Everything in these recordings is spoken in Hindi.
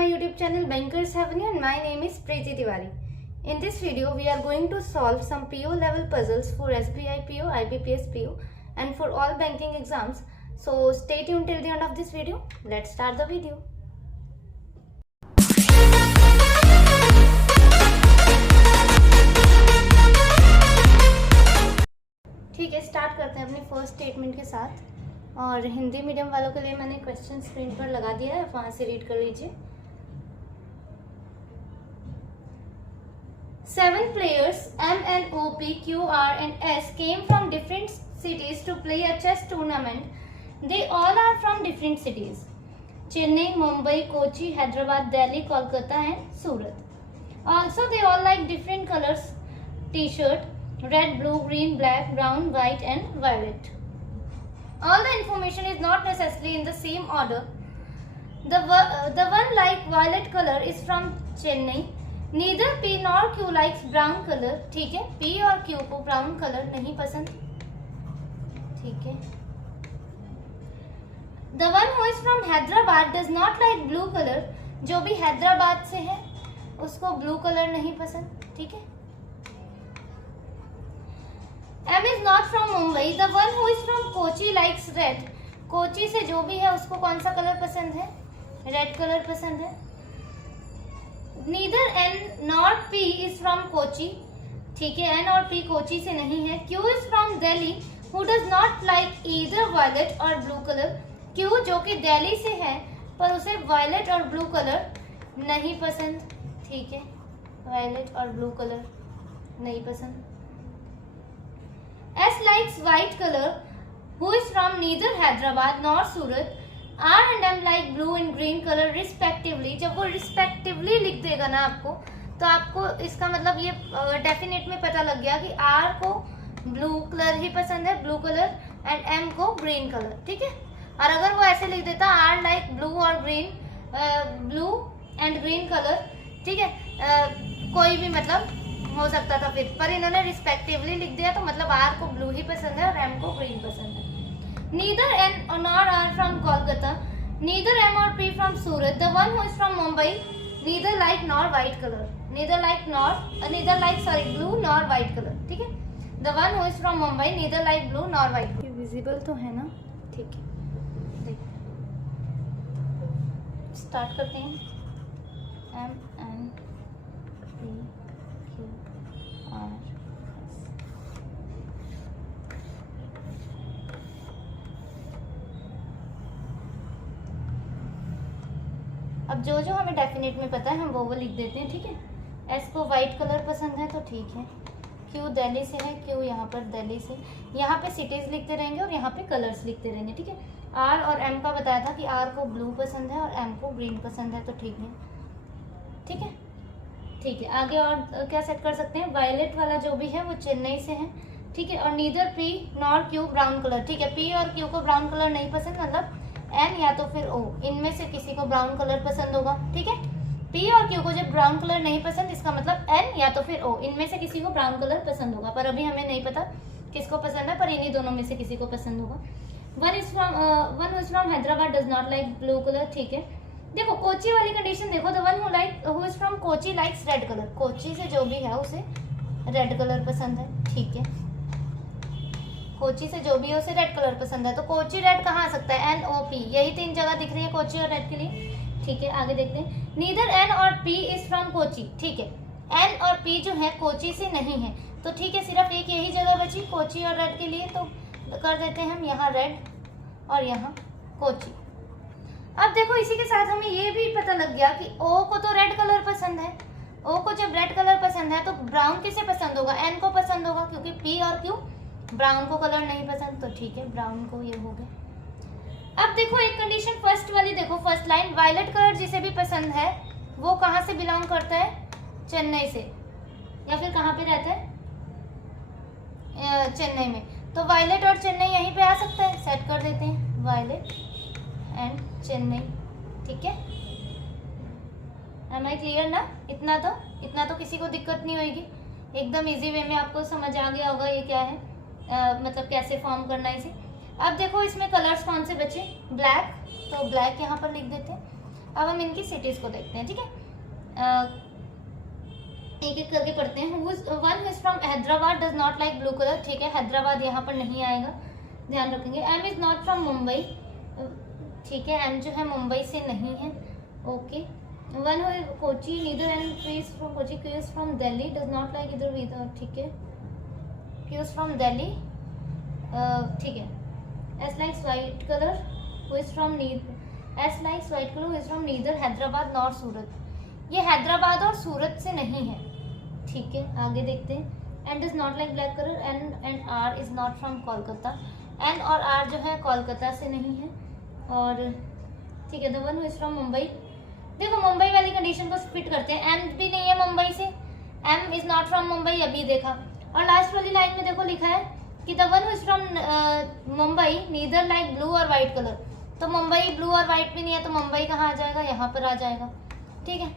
my YouTube channel Bankers Avenue and my name is Preeti Tiwari. In this video we are going to solve some PO level puzzles for SBI PO, IBPS PO and for all banking exams. So stay tuned till the end of this video. Let's start the video. ठीक है, स्टार्ट करते हैं अपने फर्स्ट स्टेटमेंट के साथ। और हिंदी मीडियम वालों के लिए मैंने क्वेश्चन स्क्रीन पर लगा दिया है, वहां से रीड कर लीजिए। 7 players M, N, O, P, Q, R and S came from different cities to play a chess tournament. They all are from different cities. Chennai, Mumbai, Kochi, Hyderabad, Delhi, Kolkata and Surat. Also they all like different colors t-shirt, red, blue, green, black, brown, white and violet. All the information is not necessarily in the same order. The one like violet color is from Chennai. Neither P nor Q likes brown color. ठीक है, P और Q को brown color नहीं पसंद। ठीक है। The one who is from Hyderabad does not like blue color. जो भी हैदराबाद से है उसको ब्लू कलर नहीं पसंद। ठीक है। M is not from Mumbai. The one who is from Kochi likes red. Kochi से जो भी है उसको कौन सा कलर पसंद है? रेड कलर पसंद है। Neither N nor P is from Kochi. ठीक है, N और P कोची से नहीं है। Q is from Delhi, who does not like either violet or blue color. Q जो कि दिल्ली से है पर उसे violet और blue कलर नहीं पसंद। ठीक है, violet और blue कलर नहीं पसंद। S likes white color, who is from neither Hyderabad nor Surat. R and M like blue and green color respectively. जब वो respectively लिख देगा ना आपको, तो आपको इसका मतलब ये डेफिनेट में पता लग गया कि R को ब्लू कलर ही पसंद है, ब्लू कलर, एंड M को ग्रीन कलर। ठीक है। और अगर वो ऐसे लिख देता R like ब्लू और green, blue and green colour, ठीक है, कोई भी मतलब हो सकता था फिर, पर इन्होंने रिस्पेक्टिवली लिख दिया तो मतलब R को ब्लू ही पसंद है और M को ग्रीन पसंद है। Neither N nor R from Kolkata, neither M or P from Surat. The one who is from Mumbai neither like nor white color, neither like blue nor white color. ठीक है। The one who is from Mumbai neither like blue nor white color. Visible तो है ना? ठीक है, देखिए स्टार्ट करते हैं। M N P Q R S। अब जो जो हमें डेफिनेट में पता है हम वो लिख देते हैं। ठीक है। एस को वाइट कलर पसंद है तो ठीक है। क्यू दिल्ली से है, क्यू यहाँ पर दिल्ली से, यहाँ पे सिटीज लिखते रहेंगे और यहाँ पे कलर्स लिखते रहेंगे। ठीक है। आर और एम का बताया था कि आर को ब्लू पसंद है और एम को ग्रीन पसंद है तो ठीक है। ठीक है, ठीक है। आगे और क्या सेट कर सकते हैं? वायलेट वाला जो भी है वो चेन्नई से है। ठीक है। और neither P nor Q brown colour. ठीक है, पी और क्यू को ब्राउन कलर नहीं पसंद, मतलब एन या तो फिर ओ, इनमें से किसी को ब्राउन कलर पसंद होगा। ठीक है। पी और क्यू को जब ब्राउन कलर नहीं पसंद, इसका मतलब एन या तो फिर ओ, इनमें से किसी को ब्राउन कलर पसंद होगा, पर अभी हमें नहीं पता किसको पसंद है, पर इन्हीं दोनों में से किसी को पसंद होगा। One is from Hyderabad does not like blue colour. ठीक है। देखो कोची वाली कंडीशन देखो, the one who is from Kochi likes red colour. Kochi से जो भी है उसे रेड कलर पसंद है। ठीक है, कोची से जो भी है उसे रेड कलर पसंद है, तो कोची रेड कहाँ आ सकता है? एन ओ पी, यही 3 जगह दिख रही है कोची और रेड के लिए। ठीक है, आगे देखते हैं। नीदर एन और पी इज फ्रॉम कोची। ठीक है, एन और पी जो है कोची से नहीं है, तो ठीक है, सिर्फ एक यही जगह बची कोची और रेड के लिए, तो कर देते हैं हम यहाँ रेड और यहाँ कोची। अब देखो इसी के साथ हमें ये भी पता लग गया कि ओ को तो रेड कलर पसंद है। ओ को जब रेड कलर पसंद है तो ब्राउन किसे पसंद होगा? एन को पसंद होगा, क्योंकि पी और क्यू ब्राउन को कलर नहीं पसंद, तो ठीक है, ब्राउन को ये हो गया। अब देखो एक कंडीशन फर्स्ट वाली देखो, फर्स्ट लाइन, वायलेट कलर जिसे भी पसंद है वो कहाँ से बिलोंग करता है? चेन्नई से, या फिर कहाँ पे रहता है? चेन्नई में, तो वायलेट और चेन्नई यहीं पे आ सकता है, सेट कर देते हैं वायलेट एंड चेन्नई। ठीक है, एम आई क्लियर ना? इतना तो किसी को दिक्कत नहीं होगी, एकदम इजी वे में आपको समझ आ गया होगा ये क्या है, मतलब कैसे फॉर्म करना है इसे। अब देखो इसमें कलर्स कौन से बचे? ब्लैक, तो ब्लैक यहाँ पर लिख देते हैं। अब हम इनकी सिटीज को देखते हैं, ठीक है, एक एक करके पढ़ते हैं। One is from Hyderabad does not like blue colour, ठीक है, हैदराबाद यहाँ पर नहीं आएगा, ध्यान रखेंगे। M is not from Mumbai, ठीक है, एम जो है मुंबई से नहीं है, ओके। वन हो Kochi, neither and Q is from Kochi, Q is from Delhi, does not like इधर विदर, ठीक है, क्यू इज फ्रॉम दिल्ली, ठीक है। S likes white colour, who is from S likes white colour, who is from neither Hyderabad nor Surat, ये हैदराबाद और सूरत से नहीं है, ठीक है। आगे देखते हैं। N is not like black colour, and R is not from Kolkata, N और आर जो है कोलकाता से नहीं है, और ठीक है। The one who is from Mumbai, देखो मुंबई वाली कंडीशन को फिट करते हैं, एम भी नहीं है मुंबई से, M is not from Mumbai, अभी देखा। और लास्ट वाली लाइन में देखो लिखा है कि the one who is from Mumbai neither like blue और वाइट कलर, तो मुंबई ब्लू और वाइट भी नहीं है, तो मुंबई कहाँ आ जाएगा, यहाँ पर आ जाएगा, ठीक है।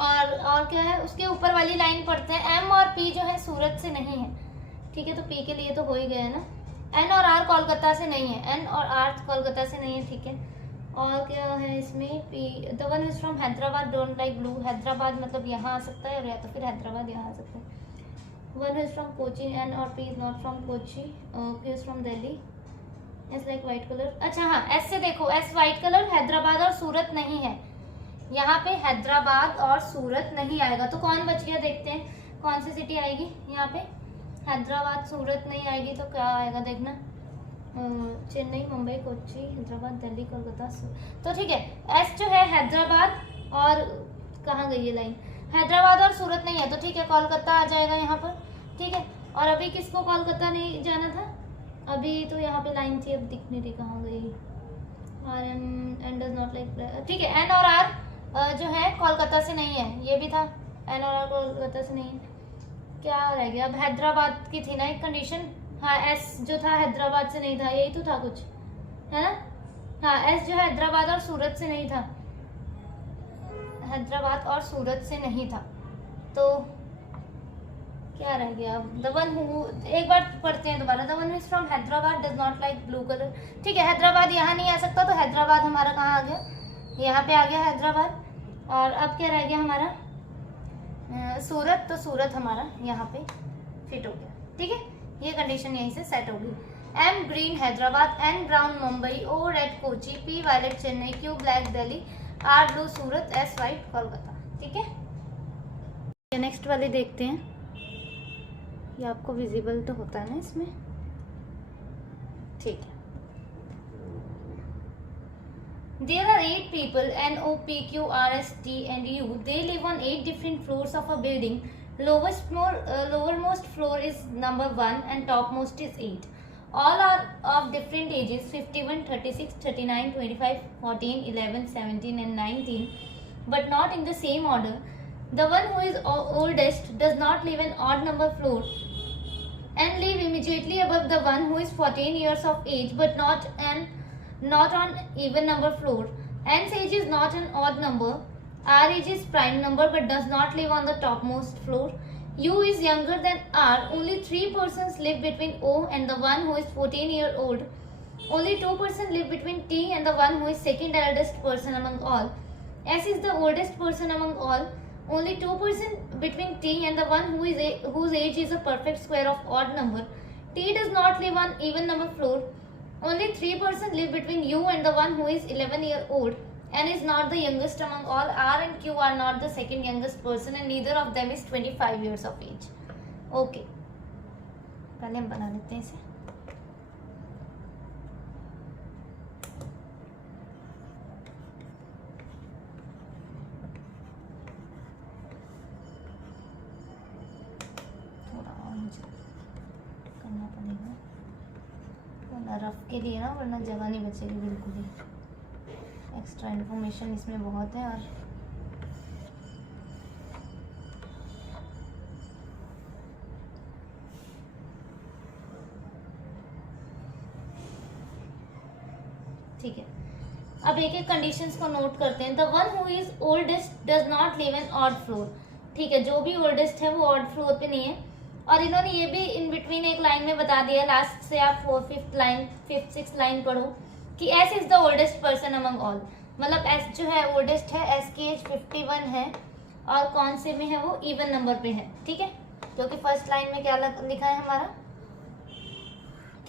और क्या है, उसके ऊपर वाली लाइन पढ़ते हैं। एम और पी जो है सूरत से नहीं है, ठीक है, तो पी के लिए तो हो ही गया है ना। एन और आर कोलकाता से नहीं है, एन और आर कोलकाता से नहीं है, ठीक है। और क्या है इसमें, P the one is from Hyderabad don't like blue, Hyderabad मतलब यहाँ आ सकता है, और या तो फिर हैदराबाद यहाँ आ सकता है। One is from Kochi, N और P is not from Kochi, Q is from Delhi, S like white colour, अच्छा हाँ, एस से देखो, एस वाइट कलर, हैदराबाद और सूरत नहीं है, यहाँ पे हैदराबाद और सूरत नहीं आएगा, तो कौन बच गया, देखते हैं कौन सी सिटी आएगी यहाँ पे। हैदराबाद सूरत नहीं आएगी, तो क्या आएगा देखना, चेन्नई, मुंबई, कोच्चि, हैदराबाद, दिल्ली, कोलकाता, तो ठीक है। एस जो है हैदराबाद, और कहाँ गई ये लाइन, हैदराबाद और सूरत नहीं है, तो ठीक है, कोलकाता आ जाएगा यहाँ पर, ठीक है। और अभी किसको कोलकाता नहीं जाना था, अभी तो यहाँ पे लाइन थी, अब दिख नहीं रही, कहाँ गई, R N does not like, ठीक है। एन और आर जो है कोलकाता से नहीं है, ये भी था, एन और आर कोलकाता से नहीं है, क्या रह गया अब, हैदराबाद की थी ना एक कंडीशन, हाँ, एस जो था हैदराबाद से नहीं था, यही तो था कुछ, है ना, हाँ, एस जो है हैदराबाद और सूरत से नहीं था, हैदराबाद और सूरत से नहीं था, तो क्या रह गया अब, द वन हु, एक बार पढ़ते हैं दोबारा। The one who is from Hyderabad does not like blue colour, ठीक है, हैदराबाद यहाँ नहीं आ सकता, तो हैदराबाद हमारा कहाँ आ गया, यहाँ पे आ गया हैदराबाद। और अब क्या रह गया हमारा, सूरत, तो सूरत हमारा यहाँ पे फिट हो गया, ठीक है, ये कंडीशन यहीं से सेट होगी। M green Hyderabad, N brown Mumbai, O red Kochi, P violet Chennai, Q black Delhi, R blue Surat, S white Kolkata, ठीक है। नेक्स्ट वाले देखते हैं, ये आपको विजिबल तो होता है ना इसमें, ठीक है। There are 8 people, N, O, P, Q, R, S, T and U. They live on 8 different floors of a building. Lowermost floor is number 1 and topmost is 8. All are of different ages, 51, 36, 39, 25, 14, 11, 17 and 19, but not in the same order. The one who is oldest does not live an odd number floor and live immediately above the one who is 14 years of age, but not on even number floor. N's age is not an odd number. R age is prime number but does not live on the topmost floor. U is younger than R. Only 3 persons live between O and the one who is 14-year-old. Only 2 persons live between T and the one who is second eldest person among all. S is the oldest person among all. Only 2 persons between T and the one whose age is a perfect square of odd number. T does not live on even number floor. Only 3 persons live between U and the one who is 11-year-old. N is not the youngest among all. R and Q are not the second youngest person and neither of them is 25 years of age. Okay. पहले हम बना लेते हैं इसे। थोड़ा और मुझे करना पड़ेगा, वरना रफ के लिए ना, वरना जगह नहीं बचेगी बिल्कुल ही। एक्स्ट्रा इन्फॉर्मेशन इसमें बहुत है। और ठीक है, अब एक एक कंडीशंस को नोट करते हैं। The one who is oldest does not live in odd floor, ठीक है, जो भी ओल्डेस्ट है वो ऑड फ्लोर पे नहीं है। और इन्होंने ये भी इन बिटवीन एक लाइन में बता दिया, लास्ट से आप 4th 5th 6th लाइन पढ़ो कि S is the oldest person among all, मतलब एस जो है ओल्डेस्ट है, एस की एज 51 है और कौन से में है वो इवन नंबर पे है, ठीक है। क्योंकि फर्स्ट लाइन में क्या लिखा है हमारा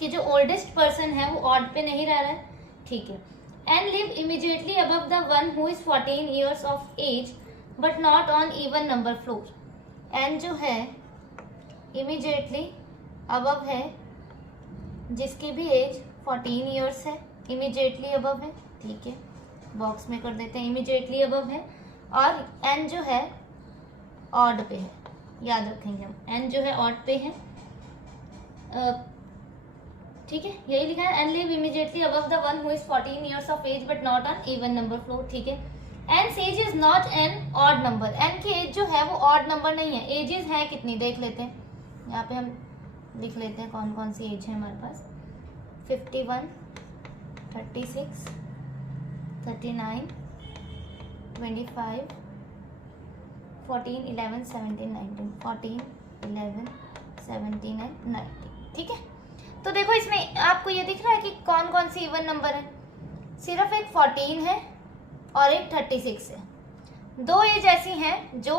कि जो ओल्डेस्ट पर्सन है वो ऑड पे नहीं रह रहा है, ठीक है। N live immediately above the one who is 14 years of age but not on even number floor. N जो है इमीडिएटली अबव है जिसकी भी एज 14 ईयर्स है, इमीडिएटली अबव है, ठीक है, बॉक्स में कर देते हैं इमीडिएटली अबव है। और एन जो है ऑड पे है, याद रखेंगे हम, एन जो है ऑड पे है, ठीक है, यही लिखा है। N live immediately above the one who is 14 years of age but not on even number floor, ठीक है। N age is not an odd number, N की एज जो है वो ऑड नंबर नहीं है। एजेस हैं कितनी देख लेते हैं, यहाँ पे हम लिख लेते हैं कौन कौन सी एज है हमारे पास। 51, 36, 39, 25, 14, 11, 17, 19, 14, 11, 17 एंड 19, ठीक है। तो देखो इसमें आपको ये दिख रहा है कि कौन कौन सी इवन नंबर है, सिर्फ एक 14 है और एक 36 है। दो एज ऐसी हैं जो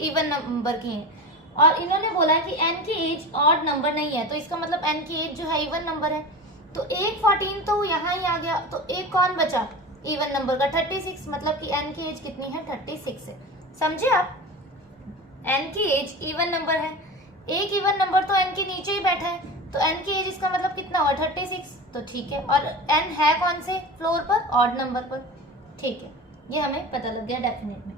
इवन नंबर की हैं और इन्होंने बोला है कि एन की एज ऑड नंबर नहीं है, तो इसका मतलब एन की एज जो है इवन नंबर है। तो एक 14 तो यहाँ ही आ गया, तो एक कौन बचा इवन नंबर का 36, मतलब कि एन की एज कितनी है 36 है। समझे आप, एन की एज इवन नंबर है, एक इवन नंबर तो एन के नीचे ही बैठा है, तो एन की एज इसका मतलब कितना हुआ 36, तो ठीक है। और एन है कौन से फ्लोर पर, ऑड नंबर पर, ठीक है, ये हमें पता लग गया डेफिनेट में।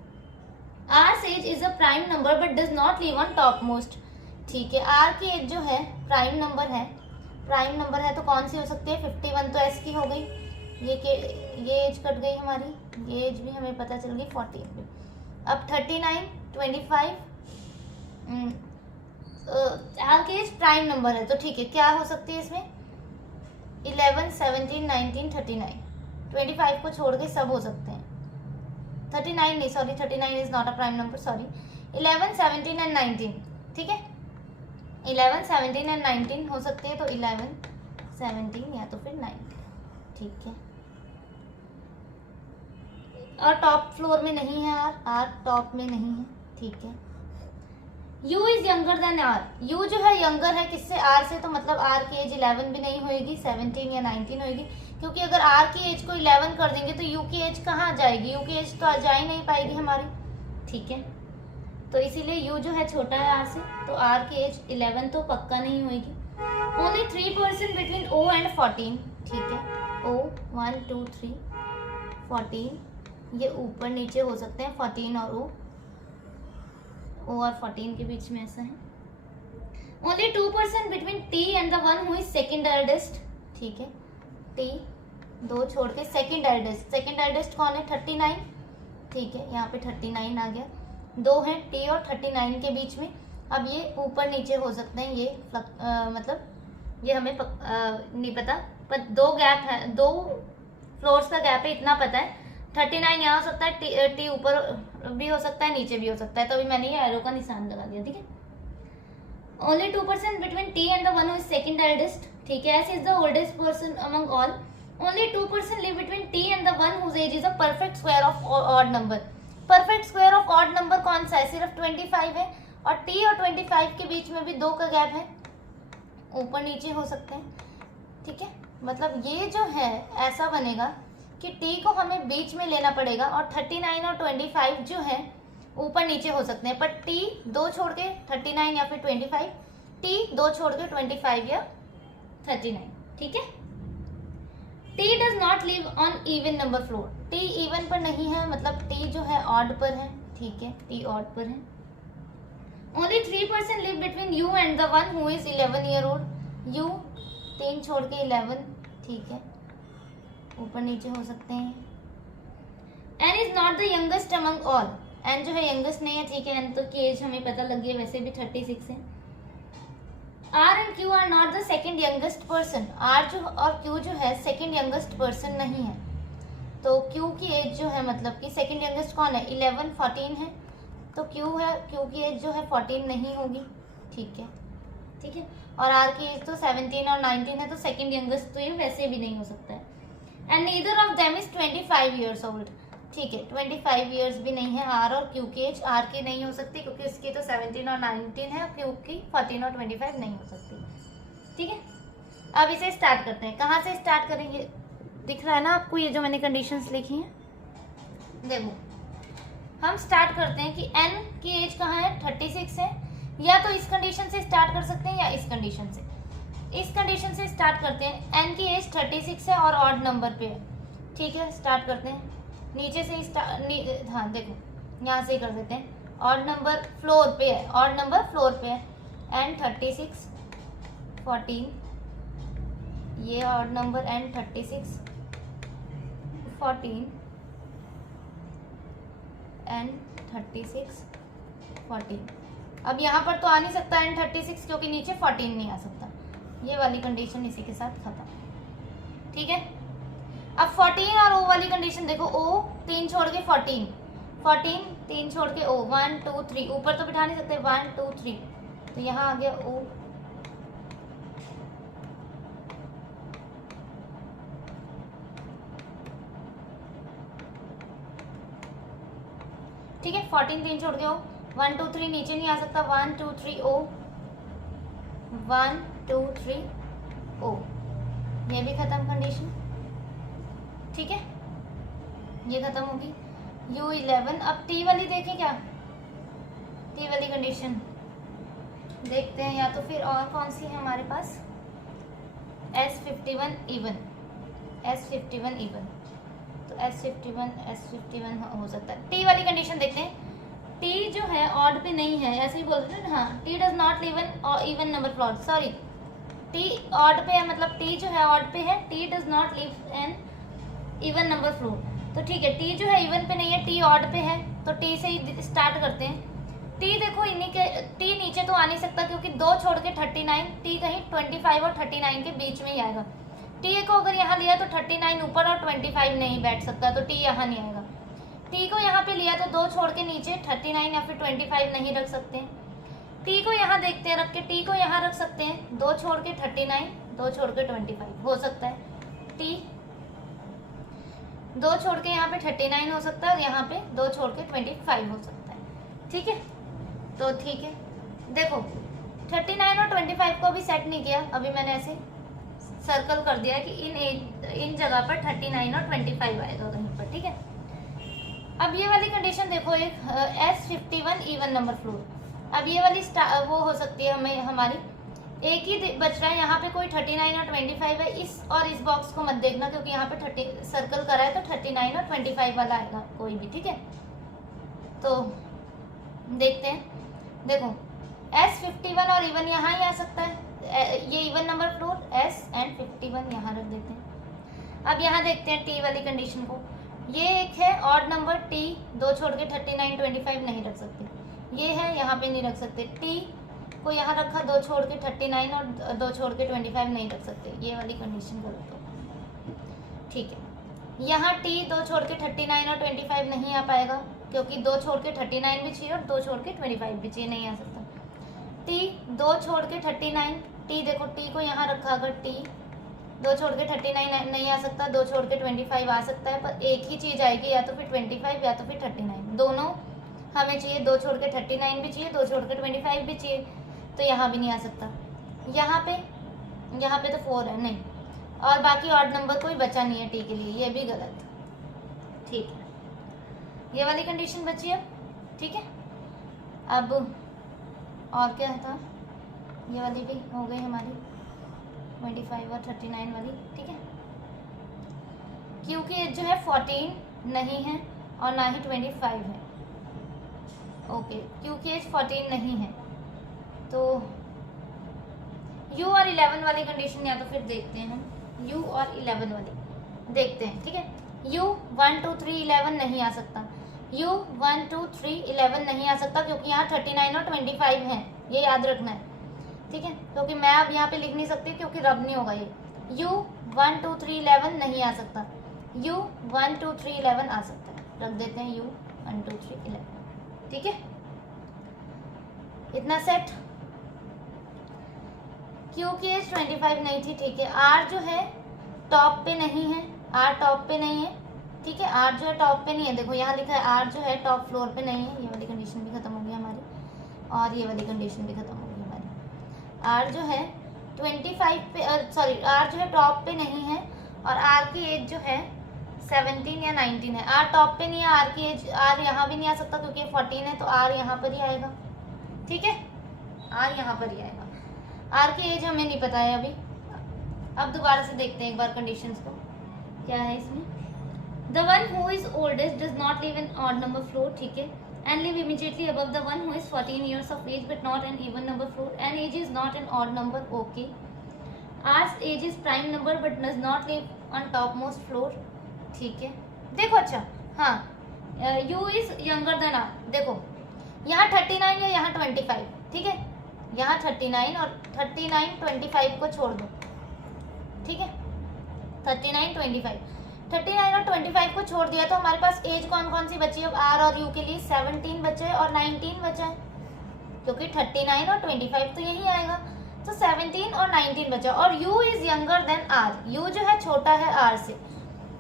R age is a prime number but does not live on top most, ठीक है। आर की एज जो है प्राइम नंबर है, प्राइम नंबर है तो कौन सी हो सकती है 51 तो एस की हो गई, ये एज कट गई हमारी, ये एज भी हमें पता चल गई 14 भी। अब 39, 25 आर की एज प्राइम नंबर है तो ठीक है, क्या हो सकती है इसमें 11, 17, 19, 39, 25 को छोड़ के सब हो सकते हैं। 39 नहीं, sorry 39 is not a prime number, sorry 11, 17 and 19, ठीक है, 11, 17 एंड 19 हो सकते हैं, तो 11, 17 या तो फिर 19, ठीक है। और टॉप फ्लोर में नहीं है आर टॉप में नहीं है, ठीक है। U is younger than R, U जो है यंगर है किससे, आर से, तो मतलब आर की एज 11 भी नहीं होएगी, 17 या 19 होएगी, क्योंकि अगर आर की एज को 11 कर देंगे तो U की एज कहाँ जाएगी, U की एज तो जा ही नहीं पाएगी हमारी, ठीक है। तो इसीलिए U जो है छोटा है आर से, तो आर की एज 11 तो पक्का नहीं होएगी। ओनली 3% बिटवीन O एंड 14, ठीक है, O 1 2 3 14, ये ऊपर नीचे हो सकते हैं 14 और O और 14 के बीच में ऐसा है। Only 2% between T and the one who is second eldest, ठीक है, T दो छोड़ के सेकंड एल्डेस्ट कौन है 39, ठीक है, यहाँ पे 39 आ गया, दो है T और 39 के बीच में। अब ये ऊपर नीचे हो सकते हैं, ये मतलब ये हमें नहीं पता, पर दो गैप है, दो फ्लोर्स का गैप है, इतना पता है। 39 यहाँ हो सकता है, टी ऊपर भी हो सकता है, नीचे भी हो सकता है, तो अभी मैंने ये एरो का निशान लगा दिया, ठीक है। Only 2% between T and the one who is second eldest, ठीक है, S is the oldest person among all. Only 2% live between T and the one whose age is a perfect square of odd number. Perfect square of odd number कौन सा है, सिर्फ 25 है, और टी और 25 के बीच में भी 2 का गैप है, ऊपर नीचे हो सकते हैं, ठीक है। मतलब ये जो है ऐसा बनेगा कि t को हमें बीच में लेना पड़ेगा, और 39 और 25 जो है ऊपर नीचे हो सकते हैं, पर t दो छोड़ के 39 या फिर 25, t दो छोड़ के 25 या 39, ठीक है। t does not live on even number floor, t even पर नहीं है, मतलब t जो है ऑड पर है, ठीक है, t ऑड पर है। Only 3% live between u and the one who is 11 year old, u 3 छोड़ के 11, ठीक है, ऊपर नीचे हो सकते हैं। n is not the youngest among all, n जो है यंगेस्ट नहीं है, ठीक है, n तो की एज हमें पता लग गई, वैसे भी 36 है। r and q are not the second youngest person, r जो और q जो है सेकंड यंगेस्ट पर्सन नहीं है, तो q की एज जो है मतलब कि सेकंड यंगेस्ट कौन है 11, 14 है, तो q है, q की एज जो है 14 नहीं होगी, ठीक है, ठीक है। और r की एज तो 17 और 19 है, तो सेकंड यंगेस्ट तो ये वैसे भी नहीं हो सकता है। And neither of them is 25 years old. ठीक है, 25 ईयर्स भी नहीं है आर और क्यू की एज। आर की नहीं हो सकती क्योंकि इसकी तो 17 और 19 है, और क्यू की 14 और 25 नहीं हो सकती। ठीक है, अब इसे स्टार्ट करते हैं। कहाँ से स्टार्ट करेंगे, दिख रहा है ना आपको ये जो मैंने कंडीशंस लिखी हैं। देखो, हम स्टार्ट करते हैं कि एन की एज कहाँ है, 36 है। या तो इस कंडीशन से स्टार्ट कर सकते हैं या इस कंडीशन से। इस कंडीशन से स्टार्ट करते हैं, एन की एज 36 है और ऑड नंबर पे है। ठीक है, स्टार्ट करते हैं नीचे से हाँ देखो, यहाँ से ही कर देते हैं। ऑड नंबर फ्लोर पे है, ऑड नंबर फ्लोर पे है। एन 36 14, ये ऑड नंबर एन 36 14 एन 36 14। अब यहाँ पर तो आ नहीं सकता एन 36 क्योंकि नीचे 14 नहीं आ सकता। ये वाली कंडीशन इसी के साथ खत्म। ठीक है, अब 14 और ओ वाली कंडीशन देखो, ओ 3 छोड़ के 14, 14 3 छोड़ के ओ, 1 2 3, ऊपर तो बिठा नहीं सकते, 1 2 3, तो यहाँ आ गया ओ। ठीक है, 14 3 छोड़ के ओ, 1 2 3 नीचे नहीं आ सकता, 1 2 3 ओ, 1 2 3 ओ, ये भी खत्म कंडीशन। ठीक है, ये खत्म होगी। U11, अब टी वाली देखें क्या, टी वाली कंडीशन देखते हैं, या तो फिर और कौन सी है हमारे पास, S51 इवन, S51 इवन, तो S51 हो सकता है। टी वाली कंडीशन देखते हैं। टी जो है ऑड पे नहीं है, ऐसे ही बोलते हैं हाँ, T does not live in even number floor, sorry, T odd पे है, मतलब टी जो है ऑड पे है, T does not live in even number floor. तो ठीक है, टी जो है इवन पे नहीं है, टी ऑड पे है, तो टी से ही स्टार्ट करते हैं। टी देखो, इन्हीं के टी नीचे तो आ नहीं सकता क्योंकि 2 छोड़ के 39, टी कहीं 25 और 39 के बीच में ही आएगा। टी को अगर यहाँ लिया तो 39 ऊपर और 25 नहीं बैठ सकता, तो टी यहाँ नहीं आएगा। टी को यहाँ पे लिया तो 2 छोड़ के नीचे 39 या फिर 25 नहीं रख सकते। टी को यहाँ देखते हैं रख के, टी को यहाँ रख सकते हैं, 2 छोड़ के 39, 2 छोड़ के 25 हो सकता है। टी 2 छोड़ के यहाँ पे 39 हो सकता है और यहाँ पे 2 छोड़ के 25 हो सकता है। ठीक है, तो ठीक है, देखो 39 और 25 को अभी सेट नहीं किया, अभी मैंने ऐसे सर्कल कर दिया कि इन जगह पर 39 और 25 आएगा कहीं पर। ठीक है, अब ये वाली कंडीशन देखो, एक S51 इवन नंबर फ्लोर। अब ये वाली वो हो सकती है हमें, हमारी एक ही बच रहा है, यहाँ पे कोई 39 और 25 है। इस और इस बॉक्स को मत देखना क्योंकि यहाँ पे 30 सर्कल करा है, तो 39 और 25 वाला आएगा कोई भी। ठीक है, तो देखते हैं, देखो S51 और इवन यहाँ ही आ सकता है, ये even number floor S and 51 यहाँ रख देते हैं। अब यहाँ देखते हैं टी वाली कंडीशन को, ये एक है ऑड नंबर, टी 2 छोड़ के 39 25 नहीं रख सकते, ये है यहाँ पे नहीं रख सकते। टी को यहाँ रखा, 2 छोड़ के 39 और 2 छोड़ के 25 नहीं रख सकते, ये वाली कंडीशन गलत हो। ठीक है, यहाँ टी 2 छोड़ के 39 और 25 नहीं आ पाएगा क्योंकि 2 छोड़ के 39 भी चाहिए और 2 छोड़ के 25 भी चाहिए, नहीं आ सकता। टी 2 छोड़ के 39, टी देखो, टी को यहाँ रखा, अगर टी 2 छोड़ के 39 नहीं आ सकता, 2 छोड़ के 25 आ सकता है, पर एक ही चीज़ आएगी, या तो फिर 25 या तो फिर 39, दोनों हमें चाहिए। 2 छोड़ के 39 भी चाहिए, 2 छोड़ के 25 भी चाहिए, तो यहाँ भी नहीं आ सकता। यहाँ पे तो 4 है, नहीं, और बाकी ऑड नंबर कोई बचा नहीं है टी के लिए, ये भी गलत। ठीक है, ये वाली कंडीशन बची अब। ठीक है, अब और क्या था, ये वाली भी हो गई हमारी 25 और 39 वाली। ठीक है, क्योंकि जो है 14 नहीं है और ना ही 25 है। ओके, क्योंकि एज 14 नहीं है, तो U और 11 वाली कंडीशन या तो फिर देखते हैं हम, U और 11 वाली देखते हैं। ठीक है, U 1 2 3 11 नहीं आ सकता, U 1 2 3 11 नहीं आ सकता क्योंकि यहाँ 39 और 25 हैं, ये याद रखना है। ठीक है, क्योंकि मैं अब यहाँ पे लिख नहीं सकती क्योंकि रब नहीं होगा ये। U 1 2 3 11 नहीं आ सकता, U 1 2 3 11 आ सकता है, रख देते हैं U 1 2 3 11। ठीक है, इतना सेट। Q की एज 25 नहीं थी। ठीक है, R जो है टॉप पे नहीं है, आर टॉप पे नहीं है, ठीक है, आर जो है टॉप पे नहीं है, देखो यहाँ लिखा है आर जो है टॉप फ्लोर पे नहीं है, ये वाली कंडीशन भी खत्म हो गई हमारी और ये वाली कंडीशन भी खत्म हो गई हमारी। आर जो है 25 पे सॉरी आर जो है टॉप पे नहीं है और आर की एज जो है 17 या 19 है। आर टॉप पे नहीं है, आर की एज आर यहाँ भी नहीं आ सकता क्योंकि 14 है, तो आर यहाँ पर ही आएगा, ठीक है, आर यहाँ पर ही आएगा। आर की एज हमें नहीं पता है अभी। अब दोबारा से देखते हैं एक बार कंडीशंस को, क्या है इसमें। The one who is oldest does not live in odd number floor, ठीक है, and live immediately above the one who is 14 years of age but not an even number floor, and age is not an odd number, okay. R's age is prime number but does not live on topmost floor, ठीक है। देखो अच्छा, हाँ, U is younger than R, देखो यहाँ 39 या यहाँ 25, ठीक है, यहाँ 39 और 39 25 को छोड़ दो, ठीक है, 39 और 25 को छोड़ दिया तो हमारे पास एज कौन कौन सी बची है अब आर और यू के लिए। 17 बचा है और 19 बचा है, क्योंकि 39 और 25 तो यही आएगा, तो 17 और 19 बचा और U is younger than R, U जो है छोटा है आर से,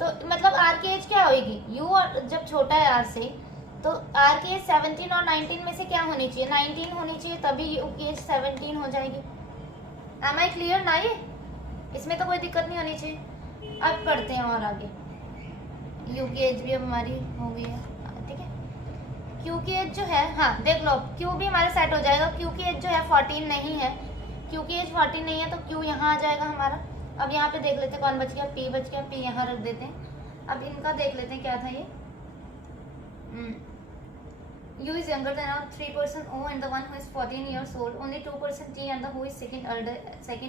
तो मतलब आर की एज क्या होगी, यू और जब छोटा है आर से तो आर की एज 17 और 19 में से क्या होनी चाहिए, 19 होनी चाहिए, तभी यू की एज 17 हो जाएगी। एम आई क्लियर ना, ये इसमें तो कोई दिक्कत नहीं होनी चाहिए। अब करते हैं और आगे, यू की एज भी अब हमारी हो गई है, ठीक है। क्यू की एज जो है, हाँ देख लो, क्यू भी हमारा सेट हो जाएगा। क्यू की एज जो है 14 नहीं है, क्यू की एज 14 नहीं है तो क्यू यहाँ आ जाएगा हमारा। अब यहाँ पे देख लेते हैं कौन बच गया, पी बच गया, पी यहाँ रख देते हैं। अब इनका देख लेते हैं क्या था ये, U is younger than or 3% O and the one who is 14 years old, only 2% T and the who is second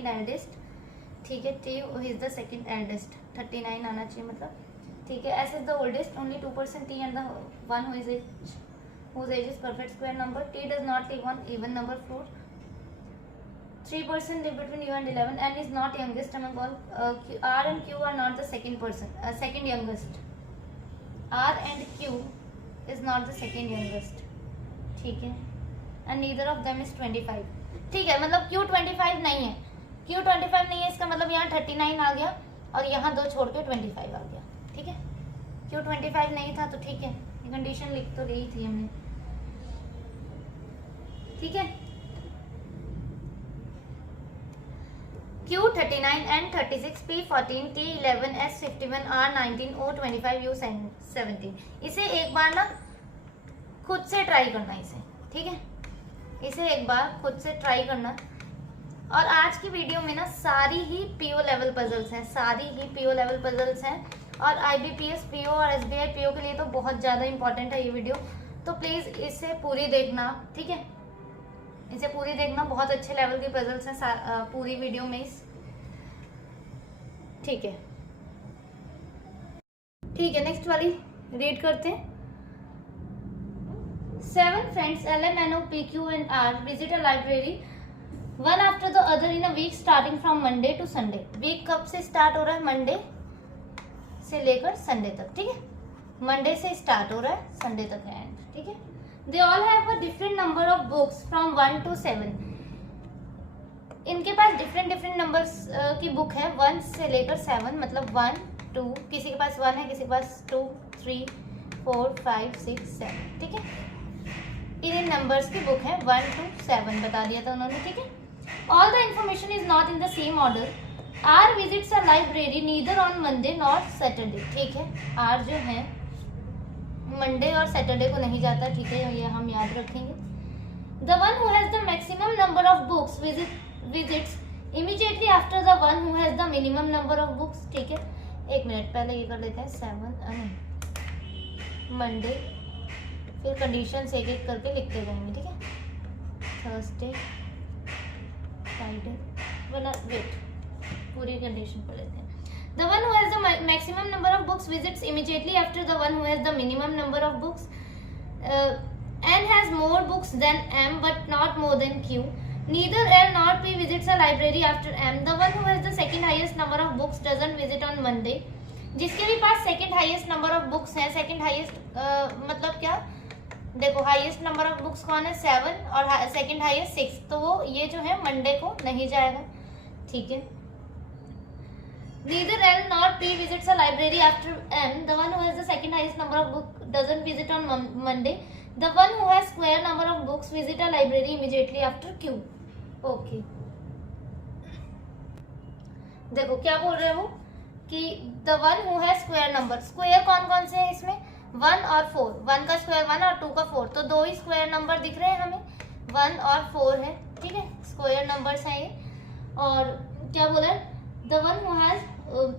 eldest, ठीक है, T is the second eldest, 39 आना चाहिए मतलब, ठीक है। S is the oldest, only 2% T and the one whose age is perfect square number, T does not live on even number floor, 3% live between U and 11 and is not youngest among all, R and Q are not the second youngest, R and Q is not the second youngest, ठीक है, and neither of them is 25, ठीक है, मतलब Q 25 नहीं है, Q 25 नहीं है, इसका मतलब यहाँ 39 आ गया और यहाँ दो छोड़ के 25 आ गया, ठीक है। Q 25 नहीं था तो ठीक है, ये कंडीशन लिख तो रही थी हमने, ठीक है। Q 39 and 36, P 14, T 11, S 51, R 19, O 25, U 17। इसे एक बार ना खुद से ट्राई करना, इसे ठीक है, इसे एक बार खुद से ट्राई करना। और आज की वीडियो में ना सारी ही पीओ लेवल पजल्स हैं, सारी ही पीओ लेवल पजल्स हैं और आईबीपीएस पीओ और एसबीआई पीओ के लिए तो बहुत ज़्यादा इंपॉर्टेंट है ये वीडियो, तो प्लीज़ इसे पूरी देखना, ठीक है, इसे पूरी देखना, बहुत अच्छे लेवल की पजल्स हैं पूरी वीडियो में इस, ठीक है, ठीक है। नेक्स्ट वाली रीड करते हैं। 7 friends LMNO PQ and R visit a library one after the other in a week starting from Monday to Sunday। Week कब से स्टार्ट हो रहा है, मंडे से लेकर संडे तक, ठीक है, मंडे से स्टार्ट हो रहा है, संडे तक है एंड, ठीक है। They all have a different number of books from 1 to 7। इनके पास डिफरेंट नंबर्स की बुक है 1 से लेकर 7, मतलब 1 2, किसी के पास 1 है, किसी के पास 2 3 4 5 6 7, ठीक है। इन नंबर्स की बुक है 1 to 7 बता दिया था उन्होंने, ठीक है। All the information is not in the same order. R visits a library neither on Monday not Saturday, ठीक है, आर जो है मंडे और सैटरडे को नहीं जाता, ठीक है, ये हम याद रखेंगे। The one who has the maximum number of books visits immediately after the one who has the minimum number of books, ठीक है। एक मिनट पहले ये कर लेते हैं 7 मंडे, फिर कंडीशन एक एक करके लिखते जाएंगे, ठीक है। थर्सडे फ्राइडे, वरना वेट पूरी कंडीशन पढ़ लेते हैं। The one who has the maximum number of books visits immediately after the one who has the minimum number of books and has more books than M but not more than Q. Neither L nor P visits a library after M. The one who has the second highest number of books doesn't visit on Monday. जिसके भी पास second highest number of books हैं, सेकंड हाईएस्ट मतलब क्या, देखो हाईएस्ट नंबर ऑफ बुक्स कौन है 7 और सेकंड हाईएस्ट 6, तो वो ये जो है मंडे को नहीं जाएगा, ठीक है। Neither L nor P visits a library after M. The one who has the second highest number of books doesn't visit on Monday. The one who has square number of books visit a library immediately after Q. Okay. देखो क्या बोल रहे हैं वो कि the one who has square number. Square कौन कौन से हैं इसमें? 1 और 4. 1 का स्क्वायर 1 और 2 का 4. तो दो ही स्क्वायर नंबर दिख रहे हैं हमें, 1 और 4 है. ठीक है, स्क्वायर नंबर्स हैं ये. और क्या बोला है? The one who has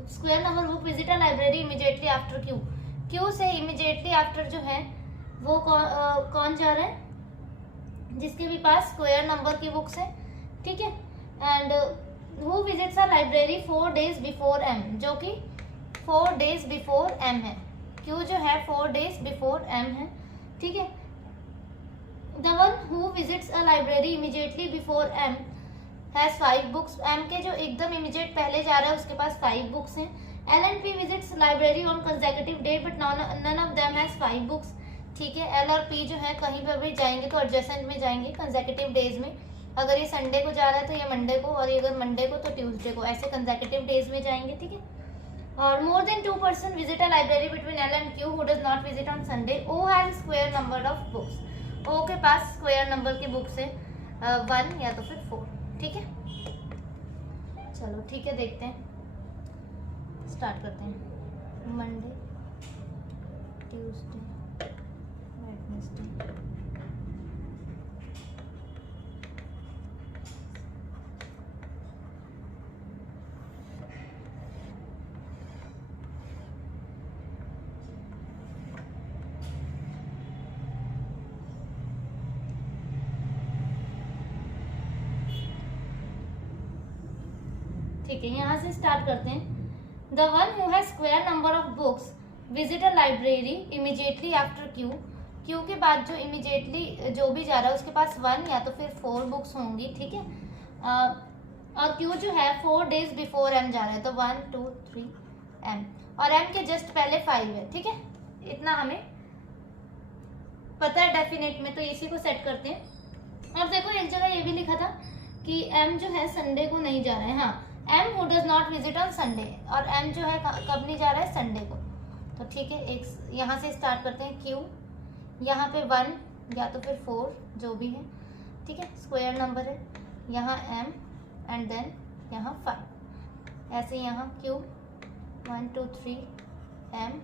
square number book visit a library immediately after Q. Q से immediately after जो है वो कौन जा रहा है? जिसके भी पास स्क्वायर नंबर की बुक्स है. ठीक है. And who visits a library 4 days before M, जो कि 4 days before M है. Q जो है 4 days before M है. ठीक है. The one who visits a library immediately before M has 5 books. M के जो एकदम इमीडिएट पहले जा रहा है उसके पास 5 बुक्स हैं. L and P visits library on consecutive day but none of them has 5 books. ठीक है. L और P जो है कहीं पर भी जाएंगे तो एडजेसेंट में जाएंगे कंसेक्यूटिव डेज में. अगर ये संडे को जा रहा है तो ये मंडे को, और ये अगर मंडे को तो ट्यूसडे को, ऐसे कंसेक्यूटिव डेज में जाएंगे. ठीक है. और मोर than 2 person visit a library between L and Q who does not visit on Sunday. O has square number of books. O के पास स्क्वायर नंबर की बुक्स है 1 या तो फिर 4. ठीक है. चलो ठीक है, देखते हैं, स्टार्ट करते हैं. मंडे, ट्यूसडे, वेडनेसडे, ठीक है, यहाँ से स्टार्ट करते हैं. The one who has square number of books visit a library immediately after Q. Q के बाद जो इमीडिएटली जो भी जा रहा है उसके पास 1 या तो फिर 4 बुक्स होंगी. ठीक है. और क्यू जो है 4 days बिफोर एम जा रहा है, तो 1 2 3 एम, और एम के जस्ट पहले 5 है. ठीक है, इतना हमें पता है डेफिनेट में, तो इसी को सेट करते हैं. अब देखो एक जगह ये भी लिखा था कि एम जो है संडे को नहीं जा रहा है. हाँ, M who does not visit on Sunday, और M जो है कब नहीं जा रहा है? संडे को. तो ठीक है, एक यहाँ से स्टार्ट करते हैं. Q यहाँ पे 1 या तो फिर 4 जो भी है. ठीक है, स्क्वायर नंबर है. यहाँ M एंड देन यहाँ 5. ऐसे यहाँ Q 1 2 3 M,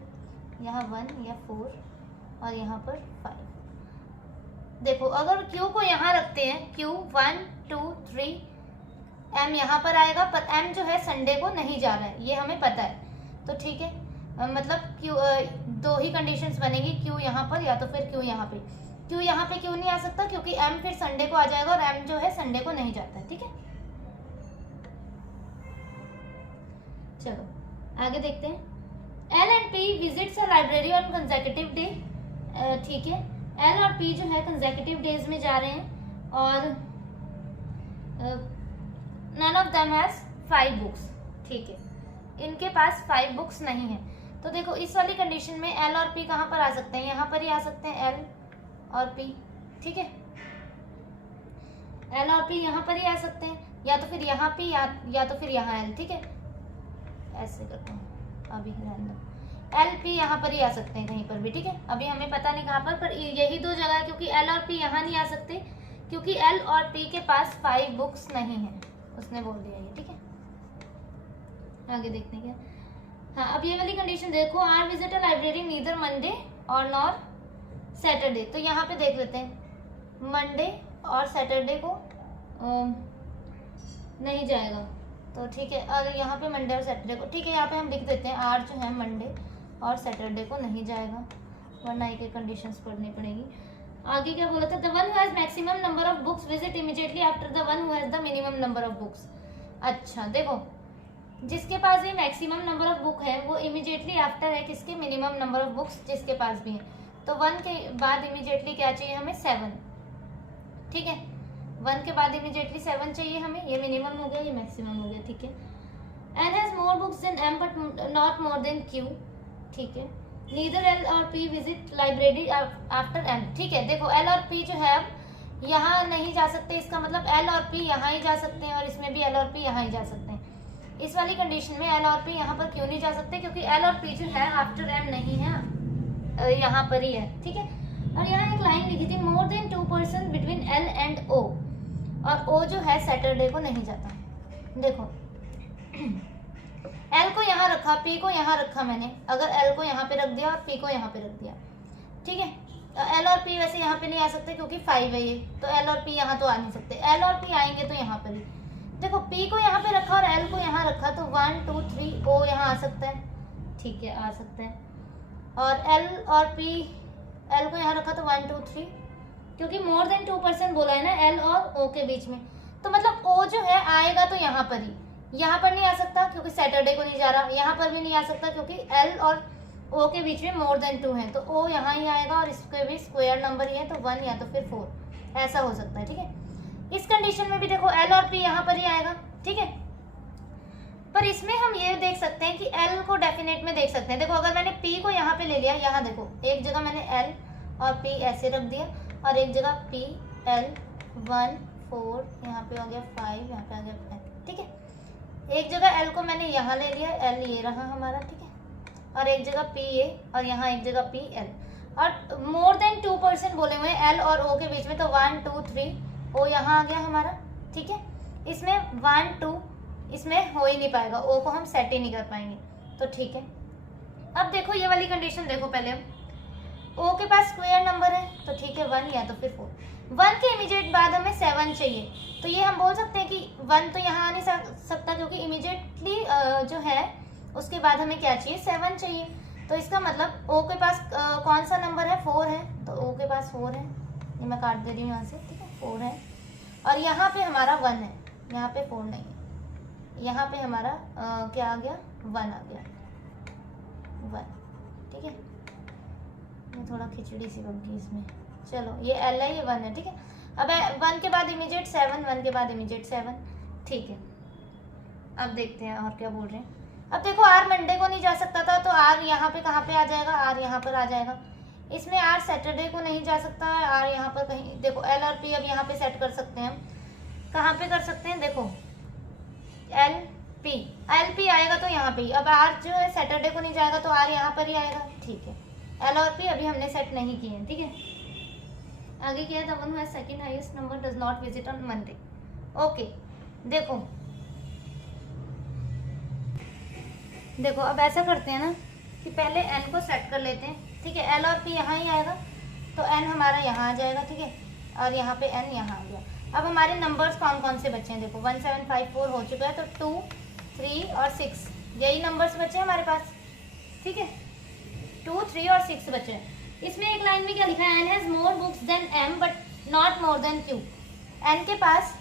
यहाँ 1 या 4 और यहाँ पर 5. देखो अगर Q को यहाँ रखते हैं, Q 1 2 3 M यहाँ पर आएगा, पर M जो है संडे को नहीं जा रहा है, ये हमें पता है. तो ठीक है, मतलब Q दो ही कंडीशंस बनेगी, Q यहाँ पर या तो फिर Q यहाँ पे. Q यहाँ पे क्यों नहीं आ सकता? क्योंकि M फिर संडे को आ जाएगा और M जो है संडे को नहीं जाता है. ठीक है, चलो आगे देखते हैं. L and P visits a library on consecutive day. ठीक है, L और P जो है कंसेक्यूटिव डेज में जा रहे हैं और none of them has 5 books. ठीक है, इनके पास 5 बुक्स नहीं है. तो देखो इस वाली कंडीशन में L और P कहाँ पर आ सकते हैं? यहाँ पर ही आ सकते हैं L और P. ठीक है, L और P यहाँ पर ही आ सकते हैं, या तो फिर यहाँ P या तो फिर यहाँ L. ठीक है, ऐसे करता हूँ अभी रैंडम. L P यहाँ पर ही आ सकते हैं कहीं पर भी. ठीक है, अभी हमें पता नहीं कहाँ पर यही दो जगह है, क्योंकि L और P यहाँ नहीं आ सकते क्योंकि L और P के पास 5 बुक्स नहीं है, उसने बोल दिया ये. ठीक है, आगे देखते हैं क्या. हाँ, अब ये वाली कंडीशन देखो. R visit a library neither Monday और नॉर सैटरडे. तो यहाँ पे देख लेते हैं, मंडे और सैटरडे को नहीं जाएगा. तो ठीक है, और यहाँ पे मंडे और सैटरडे को. ठीक है, यहाँ पे हम लिख देते हैं आर जो है मंडे और सैटरडे को नहीं जाएगा, वरना एक एक कंडीशंस पढ़नी पड़ेगी. आगे क्या बोला था? The one who has maximum number of books visit immediately after the one who has the minimum number of books. अच्छा देखो, जिसके पास भी मैक्सिमम नंबर ऑफ बुक है वो इमीडिएटली आफ्टर है किसके? मिनिमम नंबर ऑफ बुक्स जिसके पास भी है. तो 1 के बाद इमीडिएटली क्या चाहिए हमें? 7. ठीक है, 1 के बाद इमीडिएटली 7 चाहिए हमें. ये मिनिमम हो गया, ये मैक्सिमम हो गया. ठीक है, N has more books than M but not more than Q. ठीक है, नीदर L और P visit library after M. ठीक है, देखो L और P जो है अब यहाँ नहीं जा सकते, इसका मतलब L और P यहाँ ही जा सकते हैं और इसमें भी L और P यहाँ ही जा सकते हैं. इस वाली कंडीशन में एल और पी यहाँ पर क्यों नहीं जा सकते, क्योंकि एल और पी जो है आफ्टर एम नहीं है, यहाँ पर ही है, ठीक है। और यहाँ एक लाइन लिखी थी, more than 2% between L and O, और ओ जो है सैटरडे को नहीं जाता। देखो एल को यहाँ रखा, पी को यहाँ रखा मैंने, अगर एल को यहाँ पे रख दिया और पी को यहाँ पे रख दिया, ठीक है। एल और पी वैसे यहाँ पे नहीं आ सकते क्योंकि 5 है ये, तो एल और पी यहाँ तो आ नहीं सकते, एल और पी आएंगे तो यहाँ पर ही। देखो पी को यहाँ पे रखा और एल को यहाँ रखा, तो 1 2 3 ओ यहाँ आ सकता है, ठीक है, आ सकता है। और एल और पी, एल को यहाँ रखा तो 1 2 3, क्योंकि मोर देन 2% बोला है ना एल और ओ के बीच में, तो मतलब ओ जो है आएगा तो यहाँ पर ही, यहाँ पर नहीं आ सकता क्योंकि सैटरडे को नहीं जा रहा, यहाँ पर भी नहीं आ सकता क्योंकि एल और ओ के बीच में मोर देन 2 है, तो ओ यहाँ ही आएगा और इसके भी स्क्वायर नंबर ही है, तो 1 या तो फिर 4 ऐसा हो सकता है, ठीक है। इस कंडीशन में भी देखो एल और पी यहाँ पर ही आएगा, ठीक है। पर इसमें हम ये देख सकते हैं कि एल को डेफिनेट में देख सकते हैं। देखो अगर मैंने पी को यहाँ पे ले लिया, यहाँ देखो एक जगह मैंने एल और पी ऐसे रख दिया और एक जगह पी एल 1 4, यहाँ पे हो गया 5, यहाँ पे आ गया 5, ठीक है। एक जगह एल को मैंने यहाँ ले लिया, एल ये रहा हमारा, ठीक है, और एक जगह पी ए और यहाँ एक जगह पी एल, और मोर देन 2% बोले हुए एल और ओ के बीच में, तो 1 2 3 ओ यहाँ आ गया हमारा, ठीक है। इसमें 1 2 इसमें हो ही नहीं पाएगा, ओ को हम सेट ही नहीं कर पाएंगे, तो ठीक है। अब देखो ये वाली कंडीशन देखो, पहले हम ओ के पास स्क्वायर नंबर है तो ठीक है 1 या तो फिर 4, 1 के इमीडिएट बाद हमें 7 चाहिए, तो ये हम बोल सकते हैं कि 1 तो यहाँ आ नहीं सकता क्योंकि इमीडिएटली जो है उसके बाद हमें क्या चाहिए, 7 चाहिए, तो इसका मतलब ओ के पास कौन सा नंबर है, 4 है, तो ओ के पास 4 है, ये मैं काट दे रही हूँ यहाँ से, ठीक है, 4 है। और यहाँ पे हमारा 1 है, यहाँ पे 4 नहीं है, यहाँ पे हमारा क्या आ गया, 1 आ गया, 1, ठीक है। ये थोड़ा खिचड़ी सी बन गई इसमें, चलो ये एल है, ये 1 है, ठीक है। अब 1 के बाद इमीडिएट 7, 1 के बाद इमीडिएट 7, ठीक है। अब देखते हैं और क्या बोल रहे हैं। अब देखो आर मंडे को नहीं जा सकता था, तो आर यहाँ पे कहाँ पे आ जाएगा, आर यहाँ पर आ जाएगा। इसमें आर सैटरडे को नहीं जा सकता है, आर यहाँ पर कहीं, देखो एल और पी अब यहाँ पे सेट कर सकते हैं हम, कहाँ पे कर सकते हैं, देखो एल पी आएगा तो यहाँ पे, अब आर जो है सैटरडे को नहीं जाएगा तो आर यहाँ पर ही आएगा, ठीक है। एल और पी अभी हमने सेट नहीं किए हैं, ठीक है। आगे क्या है, the one who has second highest number does not visit on Monday, okay. देखो अब ऐसा करते हैं ना कि पहले एन को सेट कर लेते हैं, ठीक है। एल और पी यहाँ ही आएगा तो एन हमारा यहाँ आ जाएगा, ठीक है, और यहाँ पे एन यहाँ आ गया। अब हमारे नंबर्स कौन कौन से बचे हैं, देखो 1 7 5 4 हो चुका है, तो 2 3 और 6 यही नंबर्स बचे हैं हमारे पास, ठीक है। 2 3 और 6 बचे हैं। इसमें एक लाइन में क्या लिखा है, N has more books than M but not more than Q. N के पास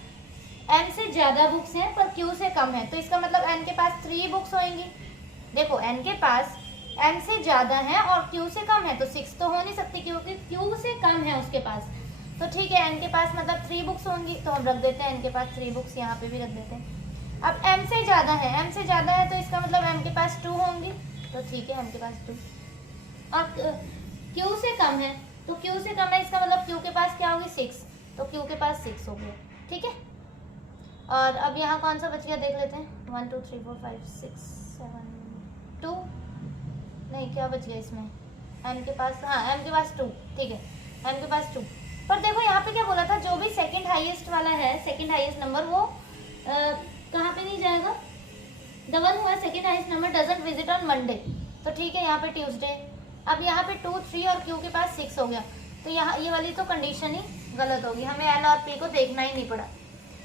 एम से ज़्यादा बुक्स हैं पर क्यू से कम है, तो इसका मतलब एन के पास 3 बुक्स होंगी। देखो एन के पास एम से ज़्यादा है और क्यू से कम है, तो 6 तो हो नहीं सकती क्योंकि क्यू से कम है उसके पास, तो ठीक है। एन के पास मतलब 3 बुक्स होंगी, तो हम रख देते हैं एन के पास 3 बुक्स, यहाँ पे भी रख देते हैं। अब एम से ज़्यादा है, एम से ज़्यादा है तो इसका मतलब एम के पास 2 होंगी, तो ठीक है एम के पास 2। और क्यू से कम है, तो क्यू से कम है, इसका मतलब क्यू के पास क्या होगी 6, तो क्यू के पास 6 हो गया, ठीक है। और अब यहाँ कौन सा बच गया देख लेते हैं, 1 2 3 4 5 6 7 2, नहीं क्या बच गया इसमें, एम के पास, हाँ एम के पास 2, ठीक है, एम के पास 2। पर देखो यहाँ पे क्या बोला था, जो भी सेकंड हाईएस्ट वाला है, सेकंड हाईएस्ट नंबर, वो कहाँ पे नहीं जाएगा, the one who has second highest number doesn't visit on Monday, तो ठीक है यहाँ पे ट्यूसडे। अब यहाँ पे 2 3 और क्यू के पास 6 हो गया, तो यहाँ ये वाली तो कंडीशन ही गलत होगी, हमें एन और पी को देखना ही नहीं पड़ा,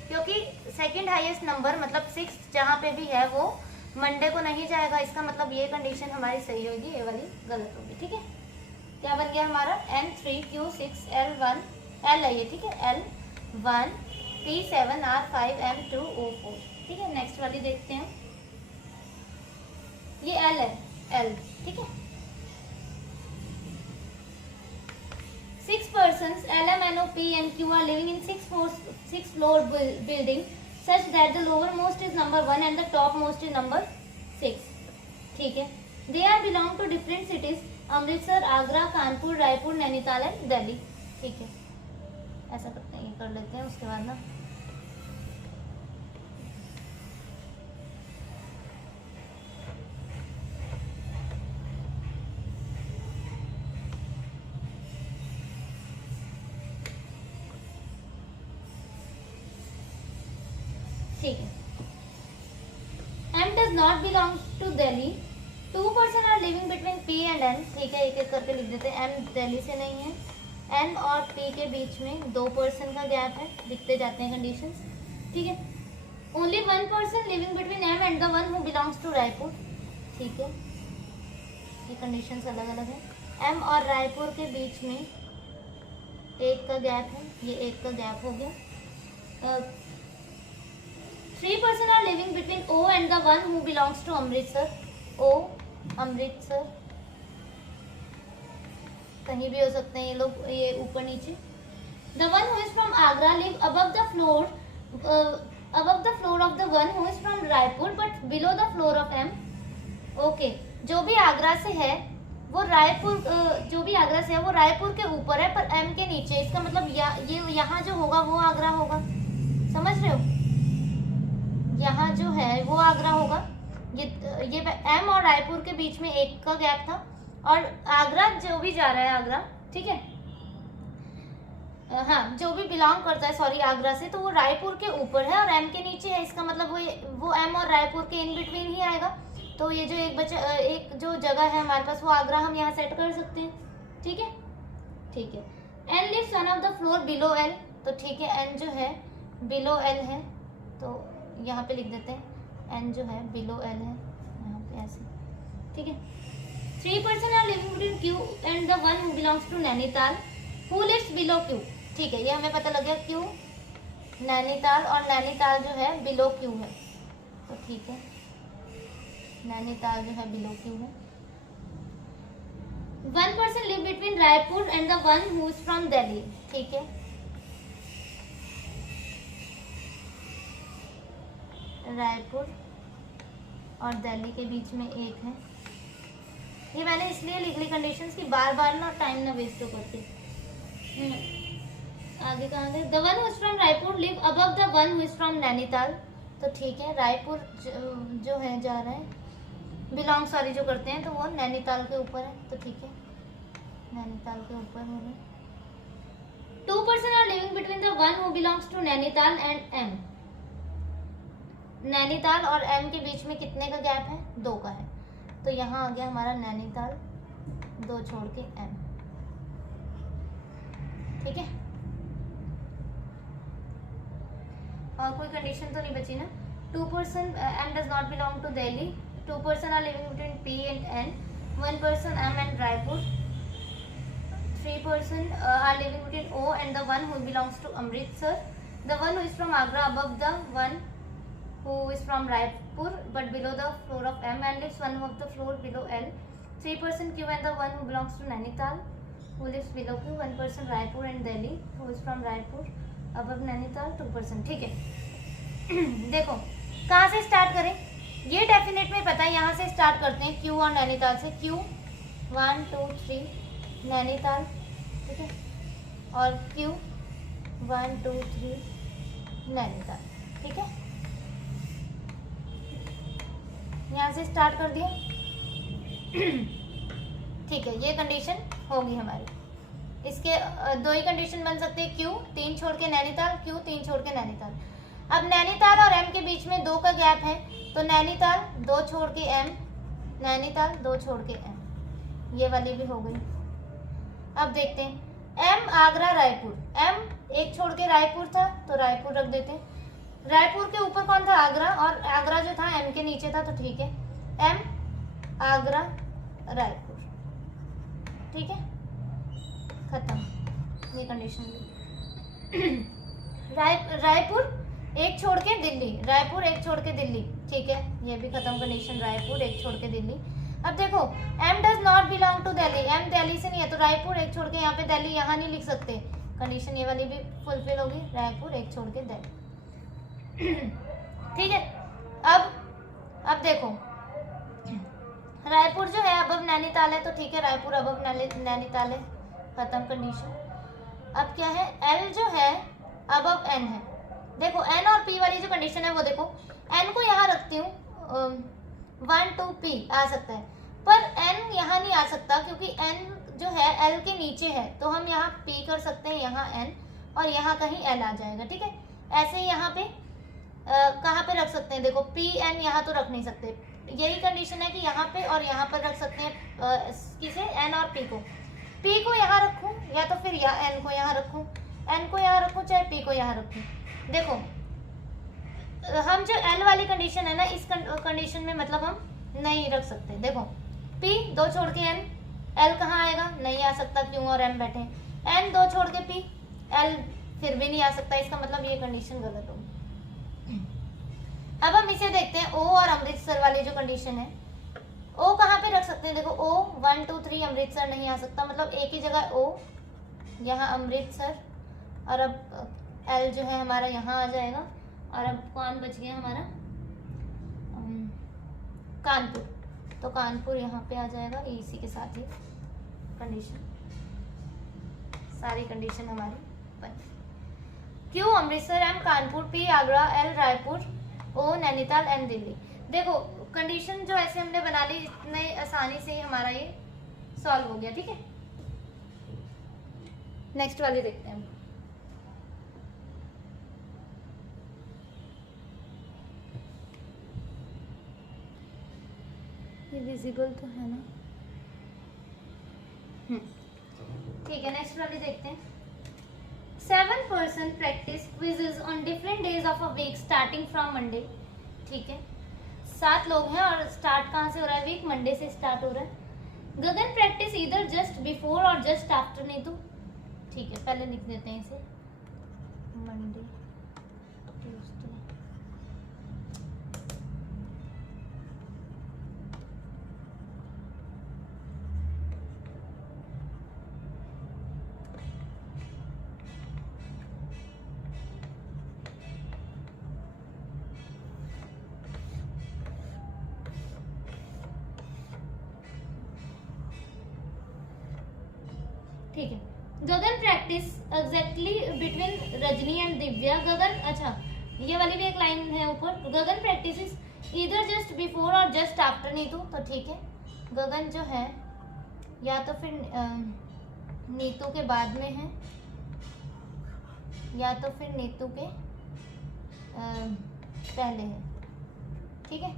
क्योंकि सेकंड हाईएस्ट नंबर मतलब 6 जहाँ पे भी है वो मंडे को नहीं जाएगा, इसका मतलब ये कंडीशन हमारी सही होगी, ये वाली गलत होगी, ठीक है। क्या बन गया हमारा, N3 Q6 L1 L है ये, ठीक है, L1 P7 R5 M2 O4, ठीक है। नेक्स्ट वाली देखते हैं, ये L है, L, ठीक है। 6 persons L, M, N, O, P and Q are living in 6 floor building such that the lowermost is number 1 and the topmost is number 6, ठीक है। They are belong to different cities, Amritsar, Agra, Kanpur, Raipur, Nainital and Delhi, ठीक है। ऐसा करते हैं, ये कर लेते हैं, उसके बाद ना ठीक है। M does not belong to Delhi. 2% are living between P and N. ठीक है, एक एक करके लिख देते हैं। M दिल्ली से नहीं है। N और P के बीच में 2% का गैप है। लिखते जाते हैं कंडीशंस। ठीक है। Only 1% living between M and the one who belongs to Raipur. ठीक है, ये कंडीशंस अलग अलग है। M और रायपुर के बीच में 1 का गैप है, ये 1 का गैप हो गया। 3% are living between O and the one who belongs to Amritsar. O Amritsar, कहीं भी हो सकते हैं ये लोग, ये ऊपर नीचे। The one who is from Agra live above the floor of the one who is from Raipur but below the floor of M. Okay, जो भी आगरा से है वो रायपुर, जो भी आगरा से है वो रायपुर के ऊपर है पर M के नीचे। इसका मतलब ये यहाँ जो होगा वो आगरा होगा, समझ रहे हो? यहाँ जो है वो आगरा होगा। ये M और रायपुर के बीच में 1 का गैप था और आगरा जो भी जा रहा है आगरा, ठीक है, हाँ, जो भी बिलोंग करता है सॉरी आगरा से, तो वो रायपुर के ऊपर है और M के नीचे है। इसका मतलब वो M और रायपुर के इन बिटवीन ही आएगा। तो ये जो एक जो जगह है हमारे पास वो आगरा हम यहाँ सेट कर सकते हैं। ठीक है, ठीक है। N lives one of the floor below L, तो ठीक है, N जो है below L है, तो यहाँ पे लिख देते हैं N जो है below L है, यहाँ पे ऐसे। ठीक है। 3% are living between Q and the one who belongs to Nainital who lives below Q। ठीक है, ये हमें पता लग गया Q नैनीताल और नैनीताल जो है below Q है, तो ठीक है, नैनीताल जो है below Q है। 1% live between Raipur and the one who is from Delhi। ठीक है, रायपुर और दिल्ली के बीच में 1 है। ये मैंने इसलिए लिख ली कंडीशंस की बार बार ना टाइम ना वेस्ट हो करके। आगे कहाँ गए? The one who is from Raipur live above the one who is from Nainital. तो ठीक है, रायपुर जो है जा रहा है बिलोंग सॉरी जो करते हैं तो वो नैनीताल के ऊपर है, तो ठीक है, नैनीताल के ऊपर हो गए। 2% are living between the one who belongs to Nainital and M। Nainital और M के बीच में कितने का गैप है? 2 का है, तो यहाँ आ गया हमारा नैनीताल 2 छोड़ के M। ठीक है, और कोई कंडीशन तो नहीं बची ना? 2% M does not belong to Delhi। 2% are living between P and N। 1% M and Raipur। 3% are living between O and the one who belongs to Amritsar। The one who is from Agra above the one who is from Raipur but below the floor of M and lives one of the floor below L। 3% Q and the one who belongs to Nainital who lives below Q। 1% Raipur and Delhi who is from Raipur above Nainital। 2%। ठीक है, देखो कहाँ से स्टार्ट करें? ये डेफिनेट में पता है, यहाँ से स्टार्ट करते हैं Q और नैनीताल से। Q 1 2 3 नैनीताल, ठीक है, और Q 1 2 3 नैनीताल। ठीक है, यहाँ से स्टार्ट कर दिया। ठीक है, ये कंडीशन होगी हमारी। इसके 2 ही कंडीशन बन सकते हैं, Q 3 छोड़ के नैनीताल, Q 3 छोड़ के नैनीताल। अब नैनीताल और M के बीच में 2 का गैप है, तो नैनीताल 2 छोड़ के M, नैनीताल 2 छोड़ के M, ये वाली भी हो गई। अब देखते हैं M आगरा रायपुर। M 1 छोड़ के रायपुर था तो रायपुर रख देते हैं। रायपुर के ऊपर कौन था? आगरा, और आगरा जो था M के नीचे था, तो ठीक है, M आगरा रायपुर। ठीक है, खत्म, ये कंडीशन। रायपुर 1 छोड़ के दिल्ली, रायपुर 1 छोड़ के दिल्ली। ठीक है, ये भी खत्म कंडीशन, रायपुर 1 छोड़ के दिल्ली। अब देखो M does not belong to Delhi, M Delhi से नहीं है, तो रायपुर 1 छोड़ के यहाँ पे दिल्ली यहाँ नहीं लिख सकते, कंडीशन ये वाली भी फुलफिल होगी, रायपुर 1 छोड़ के दिल्ली। ठीक है, अब देखो रायपुर जो है अबव नैनीताल है, तो ठीक है, रायपुर अबव नैनीताल है, खत्म कंडीशन। अब क्या है? L जो है अबव N है। देखो N और P वाली जो कंडीशन है वो देखो, N को यहाँ रखती हूँ, 1 2 P आ सकता है, पर N यहाँ नहीं आ सकता क्योंकि N जो है L के नीचे है, तो हम यहाँ P कर सकते हैं, यहाँ N, और यहाँ कहीं L आ जाएगा। ठीक है, ऐसे ही यहाँ पे कहाँ पे रख सकते हैं, देखो पी एन यहाँ तो रख नहीं सकते, यही कंडीशन है कि यहाँ पे और यहाँ पर रख सकते हैं किसे, एन और पी को। पी को यहाँ रखूँ या तो फिर एन को यहाँ रखूँ, एन को यहाँ रखूँ चाहे पी को यहाँ रखूँ। देखो हम जो एल वाली कंडीशन है ना, इस कंडीशन में मतलब हम नहीं रख सकते। देखो पी 2 छोड़ के एन, एल कहाँ आएगा, नहीं आ सकता, क्यों और एम बैठे, एन 2 छोड़ के पी, एल फिर भी नहीं आ सकता, इसका मतलब ये कंडीशन गलत होगी। अब हम इसे देखते हैं ओ और अमृतसर वाली जो कंडीशन है, ओ कहाँ पे रख सकते हैं, देखो ओ 1 2 3 अमृतसर नहीं आ सकता, मतलब एक ही जगह ओ, यहाँ अमृतसर, और अब एल जो है हमारा यहाँ आ जाएगा, और अब कौन बच गया हमारा, कानपुर, तो कानपुर यहाँ पे आ जाएगा, इसी के साथ ही कंडीशन, सारी कंडीशन हमारी बन। Q Amritsar, M Kanpur, P Agra, L Raipur, O Nainital, M Delhi. देखो कंडीशन जो ऐसे हमने बना ली, इतने आसानी से ही हमारा ये सॉल्व हो गया, ठीक है। नेक्स्ट वाली देखते हैं। ये विजिबल तो है ना, ठीक है। नेक्स्ट वाली देखते हैं। 7 person practice quizzes on different days of a week starting from Monday, ठीक है। 7 लोग हैं और स्टार्ट कहाँ से हो रहा है, वीक मंडे से स्टार्ट हो रहा है। गगन प्रैक्टिस इधर जस्ट बिफोर और जस्ट आफ्टर नीतू, ठीक है, पहले लिख देते हैं इसे, मंडे ट्यूसडे, ठीक है। Gagan practice exactly between Rajni and Divya, Gagan, अच्छा ये वाली भी एक लाइन है ऊपर, गगन प्रैक्टिस इधर जस्ट बिफोर और जस्ट आफ्टर नीतू, तो ठीक है। गगन जो है या तो फिर नीतू के बाद में है या तो फिर नीतू के पहले है, ठीक है।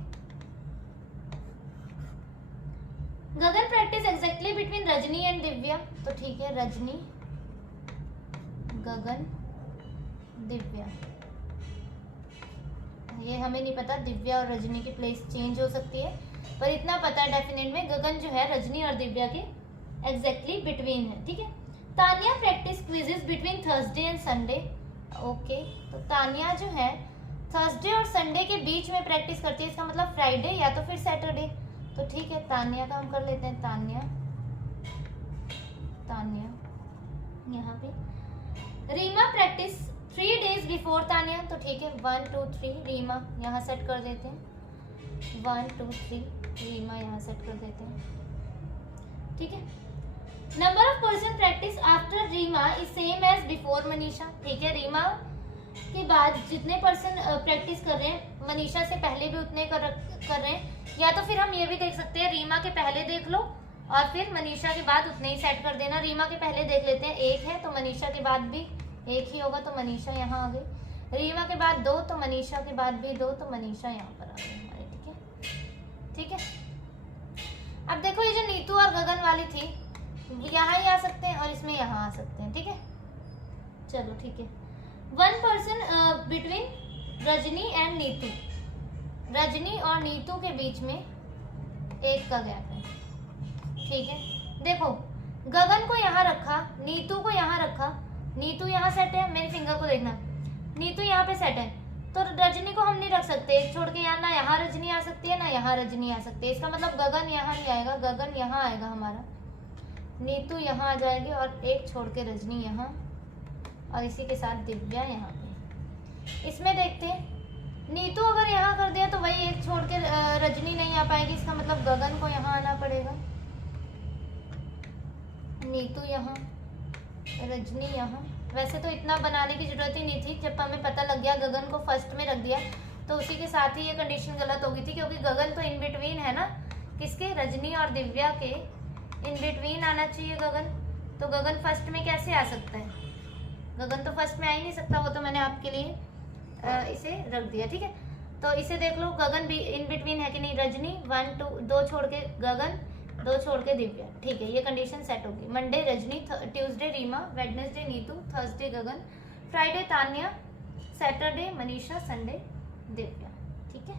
Gagan practice exactly between Rajni and Divya, तो ठीक है, रजनी, गगन, दिव्या। ये हमें नहीं पता दिव्या और रजनी की प्लेस चेंज हो सकती है, पर इतना पता है डेफिनेट में गगन जो है रजनी और दिव्या के एग्जैक्टली बिटवीन है, ठीक है। Tania practice quizzes between Thursday and Sunday, okay, तो तानिया जो है थर्सडे और संडे के बीच में प्रैक्टिस करती है, इसका मतलब फ्राइडे या तो फिर सैटरडे, तो ठीक है। तानिया का हम कर लेते हैं, तानिया, तानिया यहाँ पे। Reema practice 3 days before Tania, तो ठीक है, 1 2 3 रीमा यहाँ सेट कर देते हैं, 1 2 3 रीमा यहाँ सेट कर देते हैं, ठीक है। Number of person practice after Reema is same as before Manisha, ठीक है। रीमा के बाद जितने पर्सन प्रैक्टिस कर रहे हैं, मनीषा से पहले भी उतने कर रहे हैं, या तो फिर हम ये भी देख सकते हैं, रीमा के पहले देख लो और फिर मनीषा के बाद उतने ही सेट कर देना। रीमा के पहले देख लेते हैं, 1 है तो मनीषा के बाद भी 1 ही होगा, तो मनीषा यहाँ आ गई। रीमा के बाद 2 तो मनीषा के बाद भी 2, तो मनीषा यहाँ पर आ गई हमारी, ठीक है, ठीक है। अब देखो ये जो नीतू और गगन वाली थी, यहाँ ही आ सकते हैं और इसमें यहाँ आ सकते हैं, ठीक है। चलो ठीक है। 1 person between Rajni and Neetu, Rajni और नीतू के बीच में 1 का गैप है, ठीक है। देखो गगन को यहाँ रखा, नीतू को यहाँ रखा, नीतू यहाँ सेट है, मेरी फिंगर को देखना, नीतू यहाँ पे सेट है, तो रजनी को हम नहीं रख सकते, 1 छोड़ के यहाँ, ना यहाँ रजनी आ सकती है ना यहाँ रजनी आ सकती है, इसका मतलब गगन यहाँ नहीं आएगा, गगन यहाँ आएगा हमारा, नीतू यहाँ आ जाएगी और 1 छोड़ के रजनी यहाँ, और इसी के साथ दिव्या यहाँ पे। इसमें देखते हैं, नीतू अगर यहाँ कर दिया तो वही 1 छोड़ के रजनी नहीं आ पाएगी, इसका मतलब गगन को यहाँ आना पड़ेगा, नीतू यहाँ, रजनी यहाँ। वैसे तो इतना बनाने की जरूरत ही नहीं थी, जब हमें पता लग गया गगन को फर्स्ट में रख दिया तो उसी के साथ ही ये कंडीशन गलत हो गई थी, क्योंकि गगन तो इन बिटवीन है ना, किसके, रजनी और दिव्या के इन बिटवीन आना चाहिए गगन, तो गगन फर्स्ट में कैसे आ सकता है, गगन तो फर्स्ट में आ ही नहीं सकता, वो तो मैंने आपके लिए इसे रख दिया, ठीक है। तो इसे देख लो, गगन भी इन बिटवीन है कि नहीं, रजनी 1 2 2 छोड़ के गगन, 2 छोड़ के दिव्या, ठीक है, ये कंडीशन सेट होगी। Monday Rajni, Tuesday Reema, Wednesday Neetu, Thursday Gagan, Friday Tanya, Saturday Manisha, Sunday Divya, ठीक है।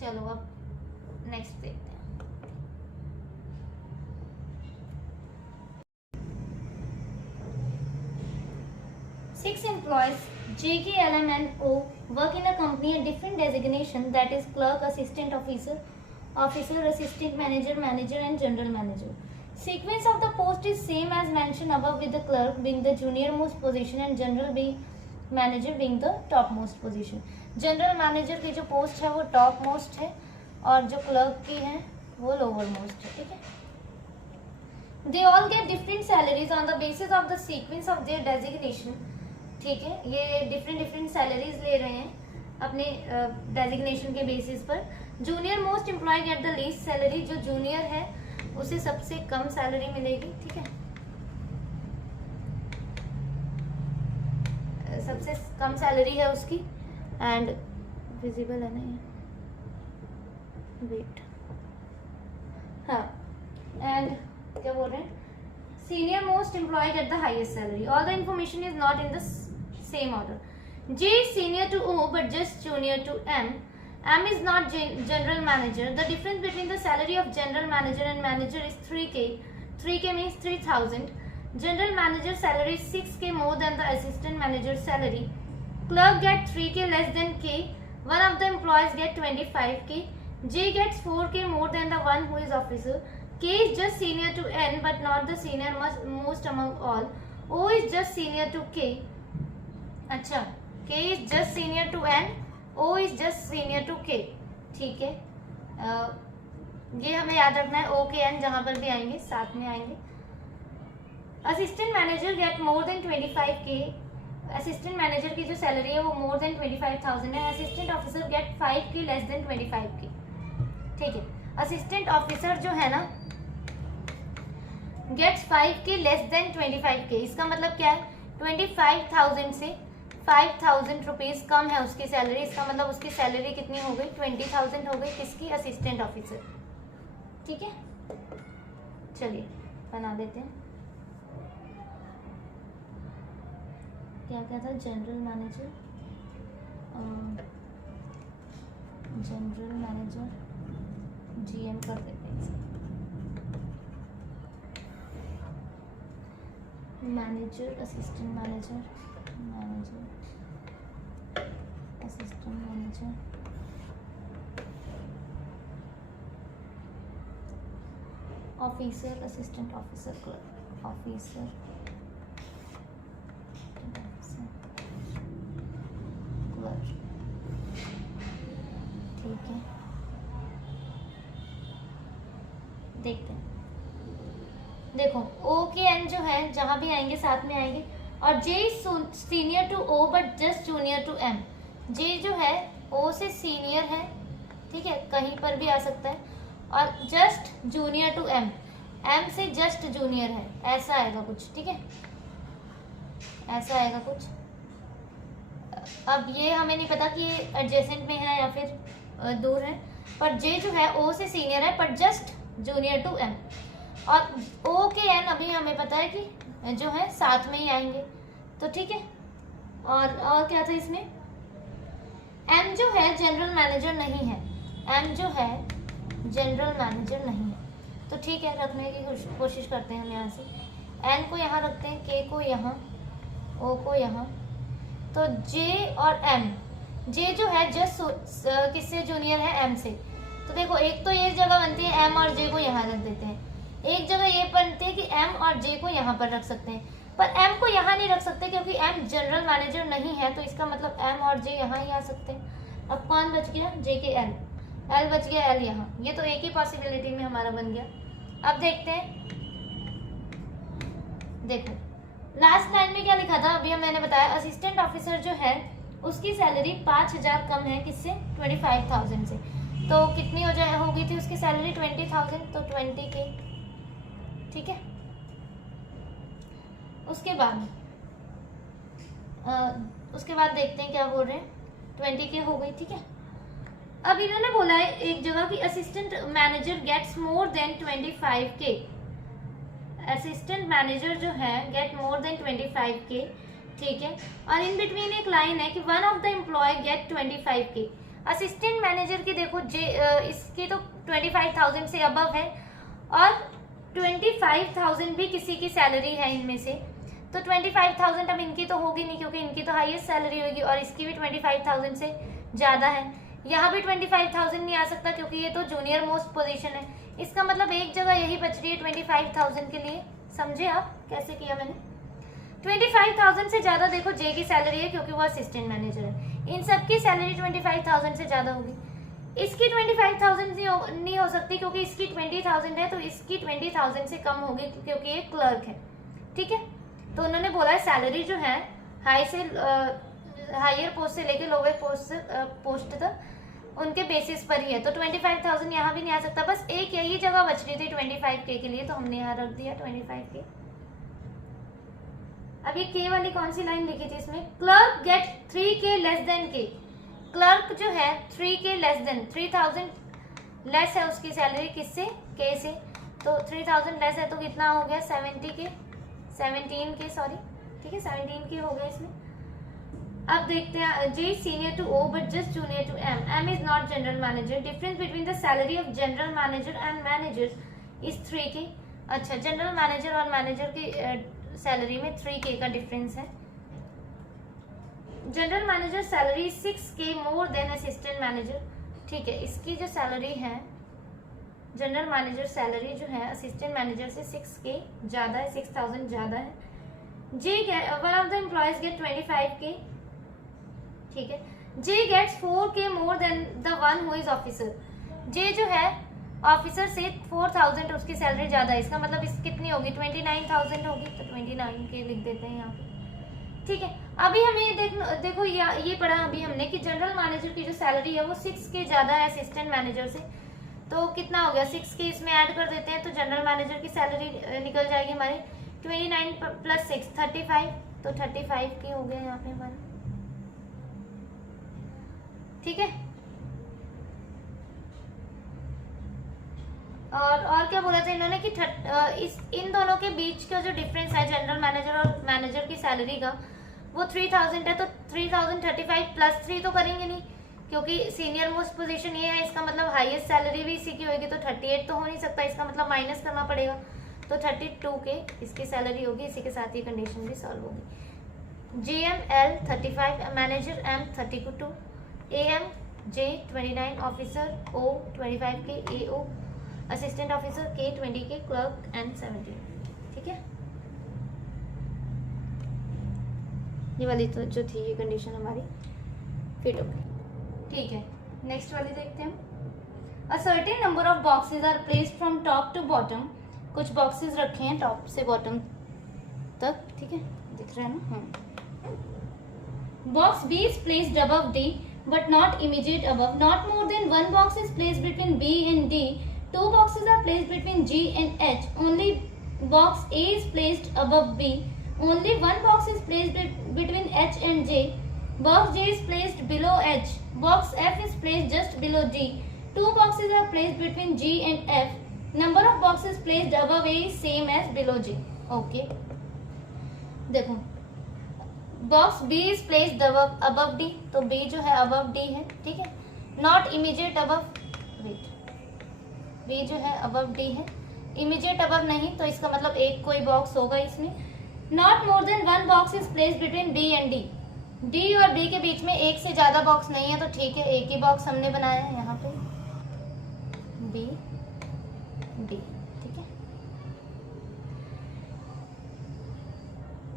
चलो अब नेक्स्ट देखते हैं। Six employees JK, LM and O work in a company at different designation, that is clerk, assistant officer, assistant manager, manager and general manager. Sequence of the post is same as mentioned above, with the clerk being the junior most position and general being manager being the top most position. General manager की जो पोस्ट है वो टॉप मोस्ट है और जो क्लर्क की है वो लोअर मोस्ट है, ठीक है। They all get different salaries on the basis of the sequence of their designation, ठीक है। ये डिफरेंट सैलरीज ले रहे हैं अपने डेजिग्नेशन के बेसिस पर। Junior most employee get the least salary, जो जूनियर है उसे सबसे कम सैलरी मिलेगी, ठीक है, सबसे कम सैलरी है उसकी। एंड विजिबल है ना ये, वेट, हाँ, एंड क्या बोल रहे हैं, senior most employee get the highest salary. All the information is not in the same order. J is senior to O but just junior to M. M is not general manager. The difference between the salary of general manager and manager is 3K. 3K means 3,000. General manager salary is 6K more than the assistant manager's salary. Clerk gets 3K less than K. One of the employees get 25K. J gets 4K more than the one who is officer. K is just senior to N but not the senior most among all. O is just senior to K. अच्छा, K is just senior to N, O is just senior to K, ठीक है। ये हमें याद रखना है, O के N जहाँ पर भी आएंगे साथ में आएंगे। Assistant manager get more than 25K। Assistant manager की जो सैलरी है वो मोर देन 25,000 है। Assistant officer get 5K less than 25K, ठीक है। असिस्टेंट ऑफिसर जो है ना gets 5K less than 25K। इसका मतलब क्या है, 25,000 से 5,000 रुपीज कम है उसकी सैलरी। इसका मतलब उसकी सैलरी कितनी हो गई, 20,000 हो गई, किसकी, असिस्टेंट ऑफिसर, ठीक है। चलिए बना देते हैं। क्या क्या था, general manager, general manager GM कर देते हैं इसे। Manager, assistant manager, manager, assistant manager, officer, assistant officer, clerk, officer, clerk, ठीक है। देखते हैं, देखो O के N जो है जहां भी आएंगे साथ में आएंगे। और J senior to O but just junior to M। J जो है O से सीनियर है, ठीक है, कहीं पर भी आ सकता है, और just junior to M, M से जस्ट जूनियर है, ऐसा आएगा कुछ, ठीक है, ऐसा आएगा कुछ। अब ये हमें नहीं पता कि ये एडजेसेंट में है या फिर दूर है, पर J जो है O से सीनियर है पर जस्ट जूनियर टू M। और O के N अभी हमें पता है कि जो है साथ में ही आएंगे, तो ठीक है। और क्या था इसमें, M जो है जनरल मैनेजर नहीं है, M जो है जनरल मैनेजर नहीं है, तो ठीक है, रखने की कोशिश करते हैं हम यहाँ से। N को यहाँ रखते हैं, K को यहाँ, O को यहाँ, तो J और M। J जो है जस्ट किससे जूनियर है, M से। तो देखो एक तो ये जगह बनती है M और J को यहाँ रख देते हैं, एक जगह ये बनती है कि M और J को यहाँ पर रख सकते हैं, पर M को यहाँ नहीं रख सकते क्योंकि M जनरल मैनेजर नहीं है, तो इसका मतलब M और J यहाँ ही आ सकते हैं। अब कौन बच गया, J के L, L बच गया, L यहाँ, ये तो एक ही पॉसिबिलिटी में हमारा बन गया। अब देखते हैं, देखो लास्ट लाइन में क्या लिखा था, अभी मैंने बताया असिस्टेंट ऑफिसर जो है उसकी सैलरी 5,000 कम है, किससे, 25,000 से। तो कितनी हो गई थी उसकी सैलरी, 20,000, तो 20K, ठीक है। उसके बाद उसके बाद देखते हैं क्या बोल रहे हैं। 20K हो गई, ठीक है। अब इन्होंने बोला है एक जगह कि assistant manager gets more than 25K। Assistant manager जो है गेट मोर देन 25K, ठीक है। और इन बिटवीन एक लाइन है कि one of the employee get 25K। Assistant manager की देखो इसकी तो 25,000 से अबव है और 25,000 भी किसी की सैलरी है इनमें से, तो 25,000 अब इनकी तो होगी नहीं क्योंकि इनकी तो हाईएस्ट सैलरी होगी और इसकी भी 25,000 से ज़्यादा है। यहाँ भी 25,000 नहीं आ सकता क्योंकि ये तो जूनियर मोस्ट पोजीशन है। इसका मतलब एक जगह यही बच रही है 25,000 के लिए। समझे आप कैसे किया मैंने? 25,000 से ज़्यादा देखो जे की सैलरी है क्योंकि वो असिस्टेंट मैनेजर है। इन सबकी सैलरी 25,000 से ज़्यादा होगी। इसकी 25,000 नहीं हो सकती क्योंकि इसकी 20,000 है, तो इसकी 20,000 से कम होगी क्योंकि ये क्लर्क है, ठीक है। तो उन्होंने बोला है सैलरी जो है हायर पोस्ट से लेके लोअर पोस्ट तक उनके बेसिस पर ही है, तो 25,000 यहाँ भी नहीं आ सकता। बस एक यही जगह बच रही थी 25K के लिए, तो हमने यहाँ रख दिया 25K। अब ये K वाली कौन सी लाइन लिखी थी इसमें? Clerk get 3K less than K। Clerk जो है 3K लेस देन 3,000 लेस है उसकी सैलरी किससे? K से। तो 3,000 लेस है तो कितना हो गया? 17K सॉरी, ठीक है 17K हो गया इसमें। अब देखते हैं J senior to O but just junior to M। M is not general manager. Difference between the salary of general manager and manager is 3K। अच्छा, जनरल मैनेजर और मैनेजर की सैलरी में 3K का डिफरेंस है। General manager salary 6K more than assistant manager, ठीक है। इसकी जो सैलरी है जनरल मैनेजर सैलरी जो है असिस्टेंट मैनेजर से 6K ज़्यादा है, 6,000 ज़्यादा है। One of the employees get 25K, ठीक है। J gets 4K more than the one who is officer. J जो है ऑफिसर से 4,000 उसकी सैलरी ज़्यादा है। इसका मतलब इस कितनी होगी? 29,000 होगी, तो 29K लिख देते हैं यहाँ पे, ठीक है। अभी हमें देखो ये पढ़ा अभी हमने कि जनरल मैनेजर की जो सैलरी है वो 6K ज़्यादा है असिस्टेंट मैनेजर से, तो कितना हो गया? 6K इसमें ऐड कर देते हैं तो जनरल मैनेजर की सैलरी निकल जाएगी हमारी 29 प्लस 6 35, तो 35K हो गया यहाँ पे हमारा, ठीक है। और क्या बोला था इन्होंने कि इन दोनों के बीच का जो डिफरेंस है जनरल मैनेजर और मैनेजर की सैलरी का वो 3,000 है, तो 3,035 प्लस 3 तो करेंगे नहीं क्योंकि सीनियर मोस्ट पोजीशन ये है, इसका मतलब हाईएस्ट सैलरी भी इसी की होगी, तो 38 तो हो नहीं सकता, इसका मतलब माइनस करना पड़ेगा, तो 32K इसकी सैलरी होगी। इसी के साथ ही कंडीशन भी सॉल्व होगी। GM L 35, manager M 32, AM J 29, officer O 25K, AO assistant officer K 20K, clerk N 17, ठीक है। ये वाली तो जो थी ये कंडीशन हमारी फिट हो गई, ठीक है। नेक्स्ट वाली देखते हैं हम। A certain number of boxes are placed from top to bottom. कुछ बॉक्सेस रखे हैं टॉप से बॉटम तक, ठीक है, दिख रहा है ना? Box B is placed above D but not immediate above. Not more than one box is placed between B and D. Two boxes are placed between G and H. Only box A is placed above B. Only one box is placed between H and J. Box J is placed below H. Box F is placed just below D. Two boxes are placed between G and F. Number of boxes placed above A is same as below J. Okay. देखो, box B is placed above D, तो B जो है above D है, ठीक है। Not immediate above, wait, B जो है above D है, immediate above नहीं, तो इसका मतलब एक कोई बॉक्स होगा इसमें। Not more than one box is placed between B and D. D और B के बीच में एक से ज़्यादा बॉक्स नहीं है, तो ठीक है, एक ही बॉक्स हमने बनाया है यहाँ पे B D, ठीक है।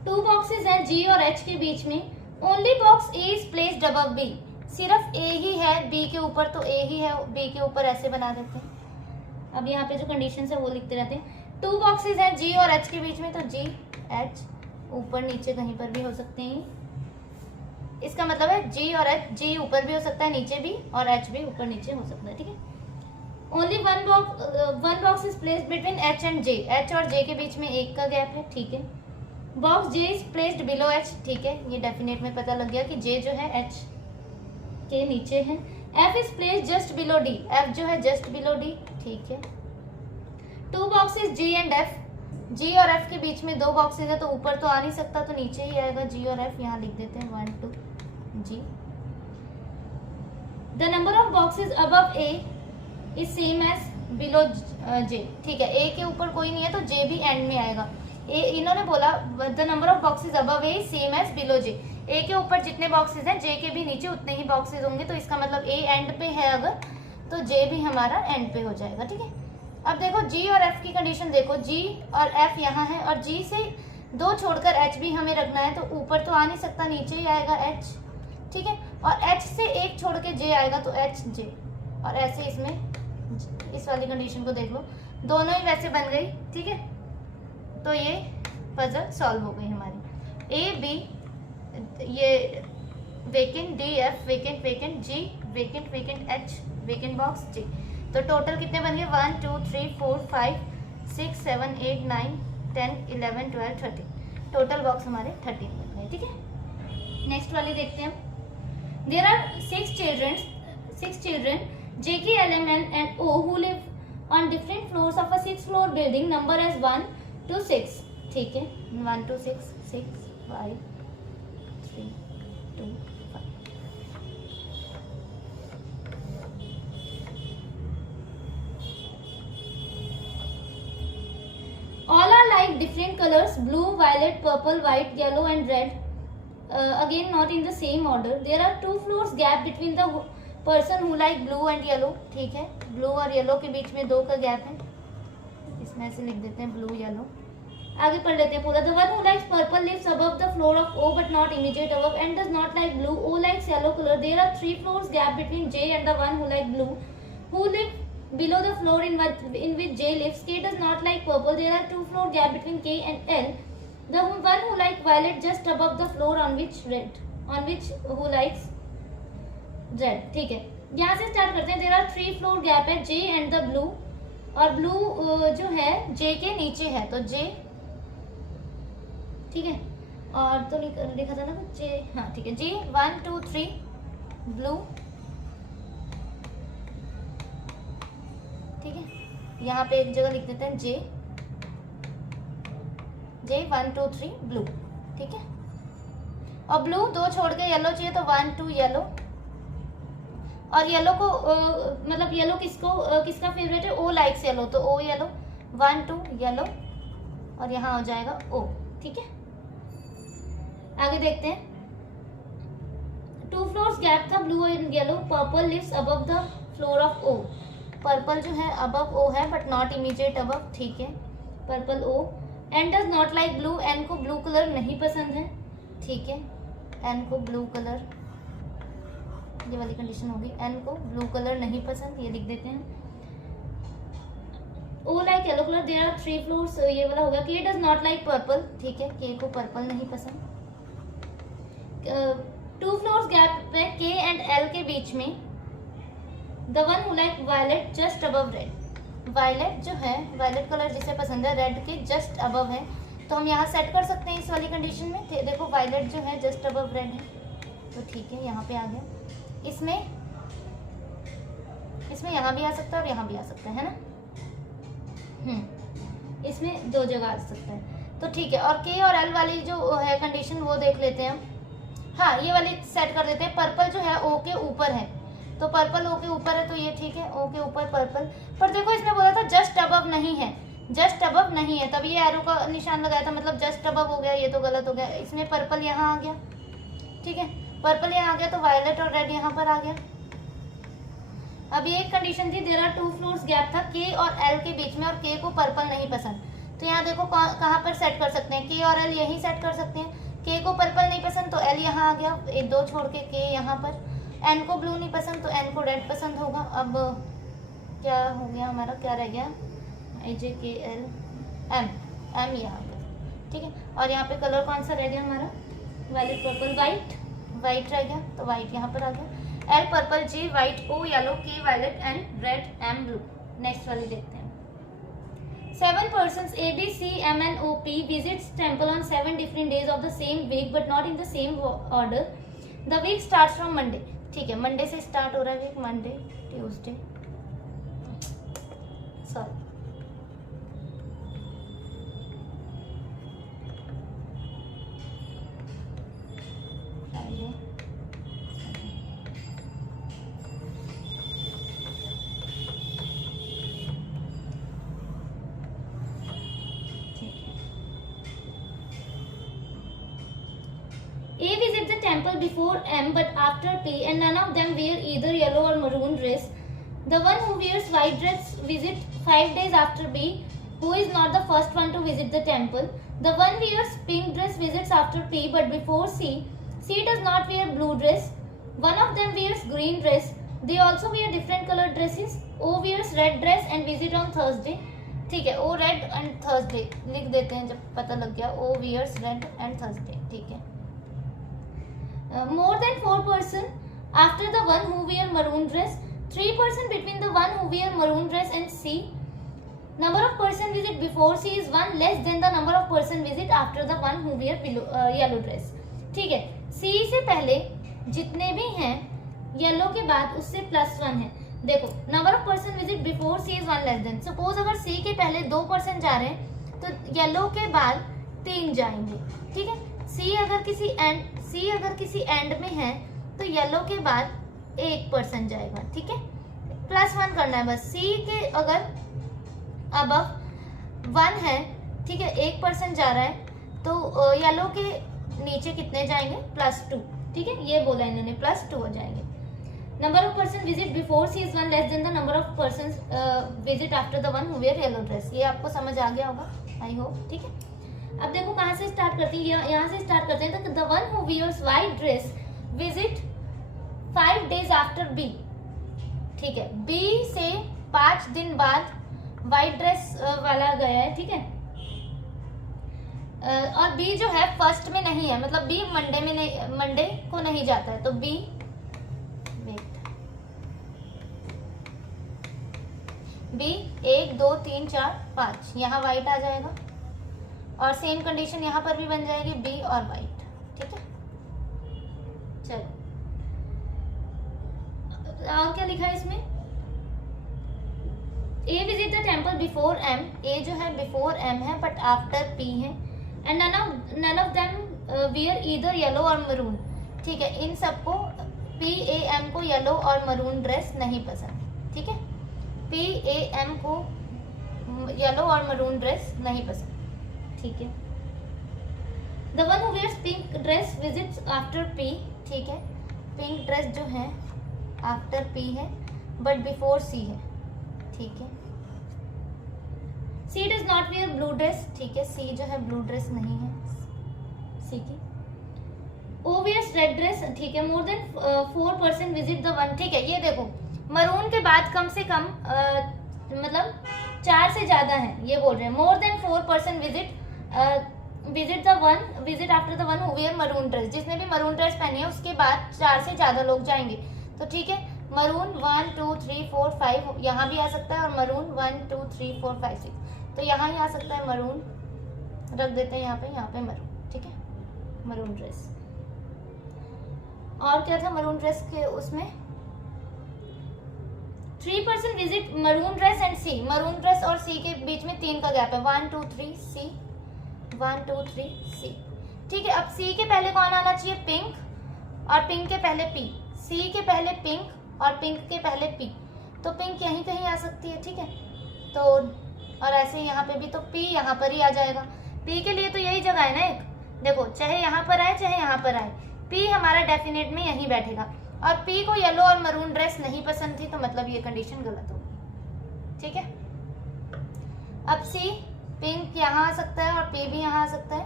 टू बॉक्सेस हैं G और H के बीच में। Only box A is placed above B. सिर्फ A ही है B के ऊपर, तो A ही है B के ऊपर, ऐसे बना देते हैं। अब यहाँ पे जो कंडीशन है वो लिखते रहते हैं। टू बॉक्सेस हैं G और H के बीच में, तो G H ऊपर नीचे कहीं पर भी हो सकते हैं। इसका मतलब है G और H, G ऊपर भी हो सकता है नीचे भी, और H भी ऊपर नीचे हो सकता है, ठीक है। Only one box is placed between H and J. H और J के बीच में एक का गैप है, ठीक है। Box J is placed below H, ठीक है, ये डेफिनेट में पता लग गया कि जे जो है एच के नीचे है। F is placed just below D, F जो है जस्ट बिलो डी, ठीक है। Two boxes G and F, G और एफ के बीच में दो बॉक्सेस है तो ऊपर तो आ नहीं सकता तो नीचे ही आएगा जी और एफ, यहाँ लिख देते हैं 1 2 जी। The number of boxes above A is same as below J, ठीक है, ए के ऊपर कोई नहीं है तो जे भी एंड में आएगा। ए इन्होंने बोला the number of boxes above A same as below J, A के ऊपर जितने बॉक्सेस हैं जे के भी नीचे उतने ही बॉक्सेस होंगे, तो इसका मतलब ए एंड पे है अगर तो जे भी हमारा एंड पे हो जाएगा, ठीक है। अब देखो जी और एफ की कंडीशन देखो, जी और एफ यहाँ है और जी से दो छोड़कर एच भी हमें रखना है तो ऊपर तो आ नहीं सकता, नीचे ही आएगा एच, ठीक है, और एच से एक छोड़ के जे आएगा तो एच जे, और ऐसे इसमें इस वाली कंडीशन को देख लो, दोनों ही वैसे बन गई, ठीक है। तो ये पजल सॉल्व हो गई हमारी। ए बी ये vacant, D F vacant vacant, G vacant vacant, H vacant box, G. तो टोटल कितने बन गए 1 2 3 4 5 6 7 8 9 10 11 12 13, टोटल बॉक्स हमारे 13 बन गए, ठीक है। नेक्स्ट वाली देखते हैं। There are 6 children JK, LM and O who live on different floors of a 6-floor building, number as 1 to 6, ठीक है, 1 to 6 6 5 3 2 5। All are like different colors, blue, violet, purple, white, yellow and red, again not in the same order. There are 2 floors gap between the person who like blue and yellow, ठीक है, ब्लू और येलो के बीच में 2 का गैप है, इसमें ऐसे लिख देते हैं ब्लू येलो। आगे पढ़ लेते हैं पूरा। The one who likes purple lives above the floor of O but not immediate above and does not like blue, O likes yellow colour. There are 3 floors gap between J and the one who like blue who live below the floor in which J lives. K does not like purple, there are 2 floor gap between K and L. The one who like violet just above the floor on which who likes red, ठीक है। यहाँ से स्टार्ट करते हैं। देयर आर 3 फ्लोर गैप है जे एंड द ब्लू, और ब्लू जो है जे के नीचे है तो जे, ठीक है, और तो लिखा था ना कुछ जे, हाँ ठीक है, जी 1 2 3 ब्लू, ठीक है, यहाँ पे एक जगह लिख देते हैं जे 1 2 3 ब्लू, ठीक है। और ब्लू 2 छोड़ के येलो चाहिए तो 1 2 येलो, और येलो को मतलब येलो किसका फेवरेट है, ओ लाइक्स येलो तो ओ येलो, 1 2 येलो, और यहाँ हो जाएगा ओ, ठीक है। आगे देखते हैं। 2 फ्लोर्स गैप था blue and yellow, purple lives above the floor of O, purple जो है अबव ओ है बट नॉट इमीडिएट अबव, ठीक है, purple O. And does not like blue, N को ब्लू कलर नहीं पसंद है, ठीक है, एन को ब्लू कलर, ये वाली कंडीशन होगी, एन को ब्लू कलर नहीं पसंद, ये लिख देते हैं। O like yellow colour, there are 3 floors, ये वाला हो गया। के डज नॉट लाइक पर्पल, ठीक है, के को पर्पल नहीं पसंद। 2 फ्लोर्स गैप है के एंड एल के बीच में। The one who like violet just above red, violet जो है वायलेट कलर जिसे पसंद है रेड के जस्ट अबव है, तो हम यहाँ सेट कर सकते हैं इस वाली कंडीशन में। देखो वायलेट जो है जस्ट अबव रेड है तो ठीक है, यहाँ पे आ गया। इसमें यहाँ भी आ सकता है और यहाँ भी आ सकता है ना, इसमें 2 जगह आ सकता है तो ठीक है। और के और एल वाली जो है कंडीशन वो देख लेते हैं हम। हाँ, ये वाली सेट कर देते हैं। पर्पल जो है ओ के ऊपर है तो पर्पल ओ के ऊपर है तो ये ठीक है, ओ के ऊपर पर्पल। पर देखो इसमें बोला था जस्ट अबव नहीं है, जस्ट अबव नहीं है, तब ये एरो का निशान लगाया था, मतलब जस्ट अबव हो गया, ये तो गलत हो गया। इसमें पर्पल यहाँ आ गया, ठीक है, पर्पल यहाँ आ गया तो वायलेट और रेड यहाँ पर आ गया। अभी एक कंडीशन थी, देयर आर 2 फ्लोर्स गैप था के और एल के बीच में और के को पर्पल नहीं पसंद, तो यहाँ देखो कहाँ पर सेट कर सकते हैं, के और एल यहीं सेट कर सकते हैं। के को पर्पल नहीं पसंद तो एल यहाँ आ गया, 2 छोड़ के के यहाँ पर। एन को ब्लू नहीं पसंद तो एन को रेड पसंद होगा। अब क्या हो गया हमारा, क्या रह गया, AJ KL M यहाँ पर, ठीक है। और यहाँ पे कलर कौन सा रह गया हमारा, वायलेट पर्पल वाइट रह गया तो वाइट यहाँ पर आ गया। L purple, J white, O yellow, K violet and red, M blue. Next वाली देखते हैं। 7 persons A, B, C, M, N, O, P visits temple on 7 different days of the same week but not in the same order. The week starts from Monday. ठीक है, मंडे से स्टार्ट हो रहा है week, Monday, Tuesday, sorry, Friday, A visits the temple before M but after P and none of them wear either yellow or maroon dress. The one who wears white dress visits 5 days after B, who is not the first one to visit the temple. The one wears pink dress visits after P but before C. C does not wear blue dress. One of them wears green dress. They also wear different colored dresses. O wears red dress and visit on Thursday. ठीक है, O red and Thursday लिख देते हैं जब पता लग गया. O wears red and Thursday. ठीक है. More than 4 person after the one who wear maroon dress. 3 person between the one who wear maroon dress and C. Number of person visit before C is 1 less than the number of person visit after the one who wear yellow dress. ठीक है, C से पहले जितने भी हैं येलो के बाद उससे +1 है. देखो, number of person visit before C is 1 less than. Suppose अगर सी के पहले 2 पर्सन जा रहे हैं तो येलो के बाद 3 जाएंगे. ठीक है, सी अगर किसी एंड में है तो येलो के बाद 1 पर्सन जाएगा. ठीक है, +1 करना है बस. सी के अगर अबव 1 है, ठीक है, 1 पर्सन जा रहा है तो येलो के नीचे कितने जाएंगे? +2. ठीक है, ये बोला इन्होंने, +2 हो जाएंगे. Number of person visit before C is 1 less than the number of person visit after the one who wear yellow dress. ये आपको समझ आ गया होगा, आई होप. ठीक है, अब देखो कहाँ से स्टार्ट करती है, यहाँ से स्टार्ट करते हैं. तो the one who wears white dress visit 5 days after B. ठीक है, बी से 5 दिन बाद व्हाइट ड्रेस वाला गया है. ठीक है, और बी जो है फर्स्ट में नहीं है, मतलब बी मंडे को नहीं जाता है. तो बी बी 1 2 3 4 5 यहाँ व्हाइट आ जाएगा और सेम कंडीशन यहाँ पर भी बन जाएगी, बी और व्हाइट. ठीक है, चलो और क्या लिखा है इसमें? A visit the temple before M. A जो है बिफोर एम है बट आफ्टर पी है. And none of them wear either yellow और मरून. ठीक है, इन सबको पी ए एम को येलो और मरून ड्रेस नहीं पसंद. ठीक है, पी ए एम को येलो और मरून ड्रेस नहीं पसंद. ठीक है, the one who wears pink dress visits after P. ठीक है, पिंक ड्रेस जो है आफ्टर पी है बट बिफोर सी है. ठीक है, C does not wear blue dress. ठीक है, सी जो है ब्लू ड्रेस नहीं है सी की. ओ वेयर्स रेड ड्रेस. ठीक है, मोर than 4 person visit the one. ठीक है, ये देखो मरून के बाद कम से कम मतलब 4 से ज्यादा है, ये बोल रहे हैं. More than 4 person visit after the one who wear maroon dress. जिसने भी मरून ड्रेस पहनी है उसके बाद 4 से ज्यादा लोग जाएंगे. तो ठीक है, मरून 1 2 3 4 5 यहाँ भी आ सकता है और मरून 1 2 3 4 5 6 तो यहाँ ही आ सकता है. मरून रख देते हैं यहाँ पे मरून. ठीक है, मरून ड्रेस. और क्या था मरून ड्रेस के उसमें? 3 person visit maroon dress and C. Maroon dress और सी के बीच में 3 का गैप है. 1 2 3 सी, 1 2 3 सी. ठीक है, अब सी के पहले कौन आना चाहिए? पिंक, और पिंक के पहले पी. सी के पहले पिंक और पिंक के पहले पी. तो पिंक यहीं कहीं आ सकती है. ठीक है, तो और ऐसे यहाँ पे भी, तो पी यहाँ पर ही आ जाएगा. पी के लिए तो यही जगह है ना एक. देखो, चाहे यहाँ पर आए चाहे यहाँ पर आए, पी हमारा डेफिनेट में यहीं बैठेगा. और पी को येलो और मरून ड्रेस नहीं पसंद थी तो मतलब ये कंडीशन गलत होगी. ठीक है, अब सी पिंक यहाँ आ सकता है और पी भी यहाँ आ सकता है.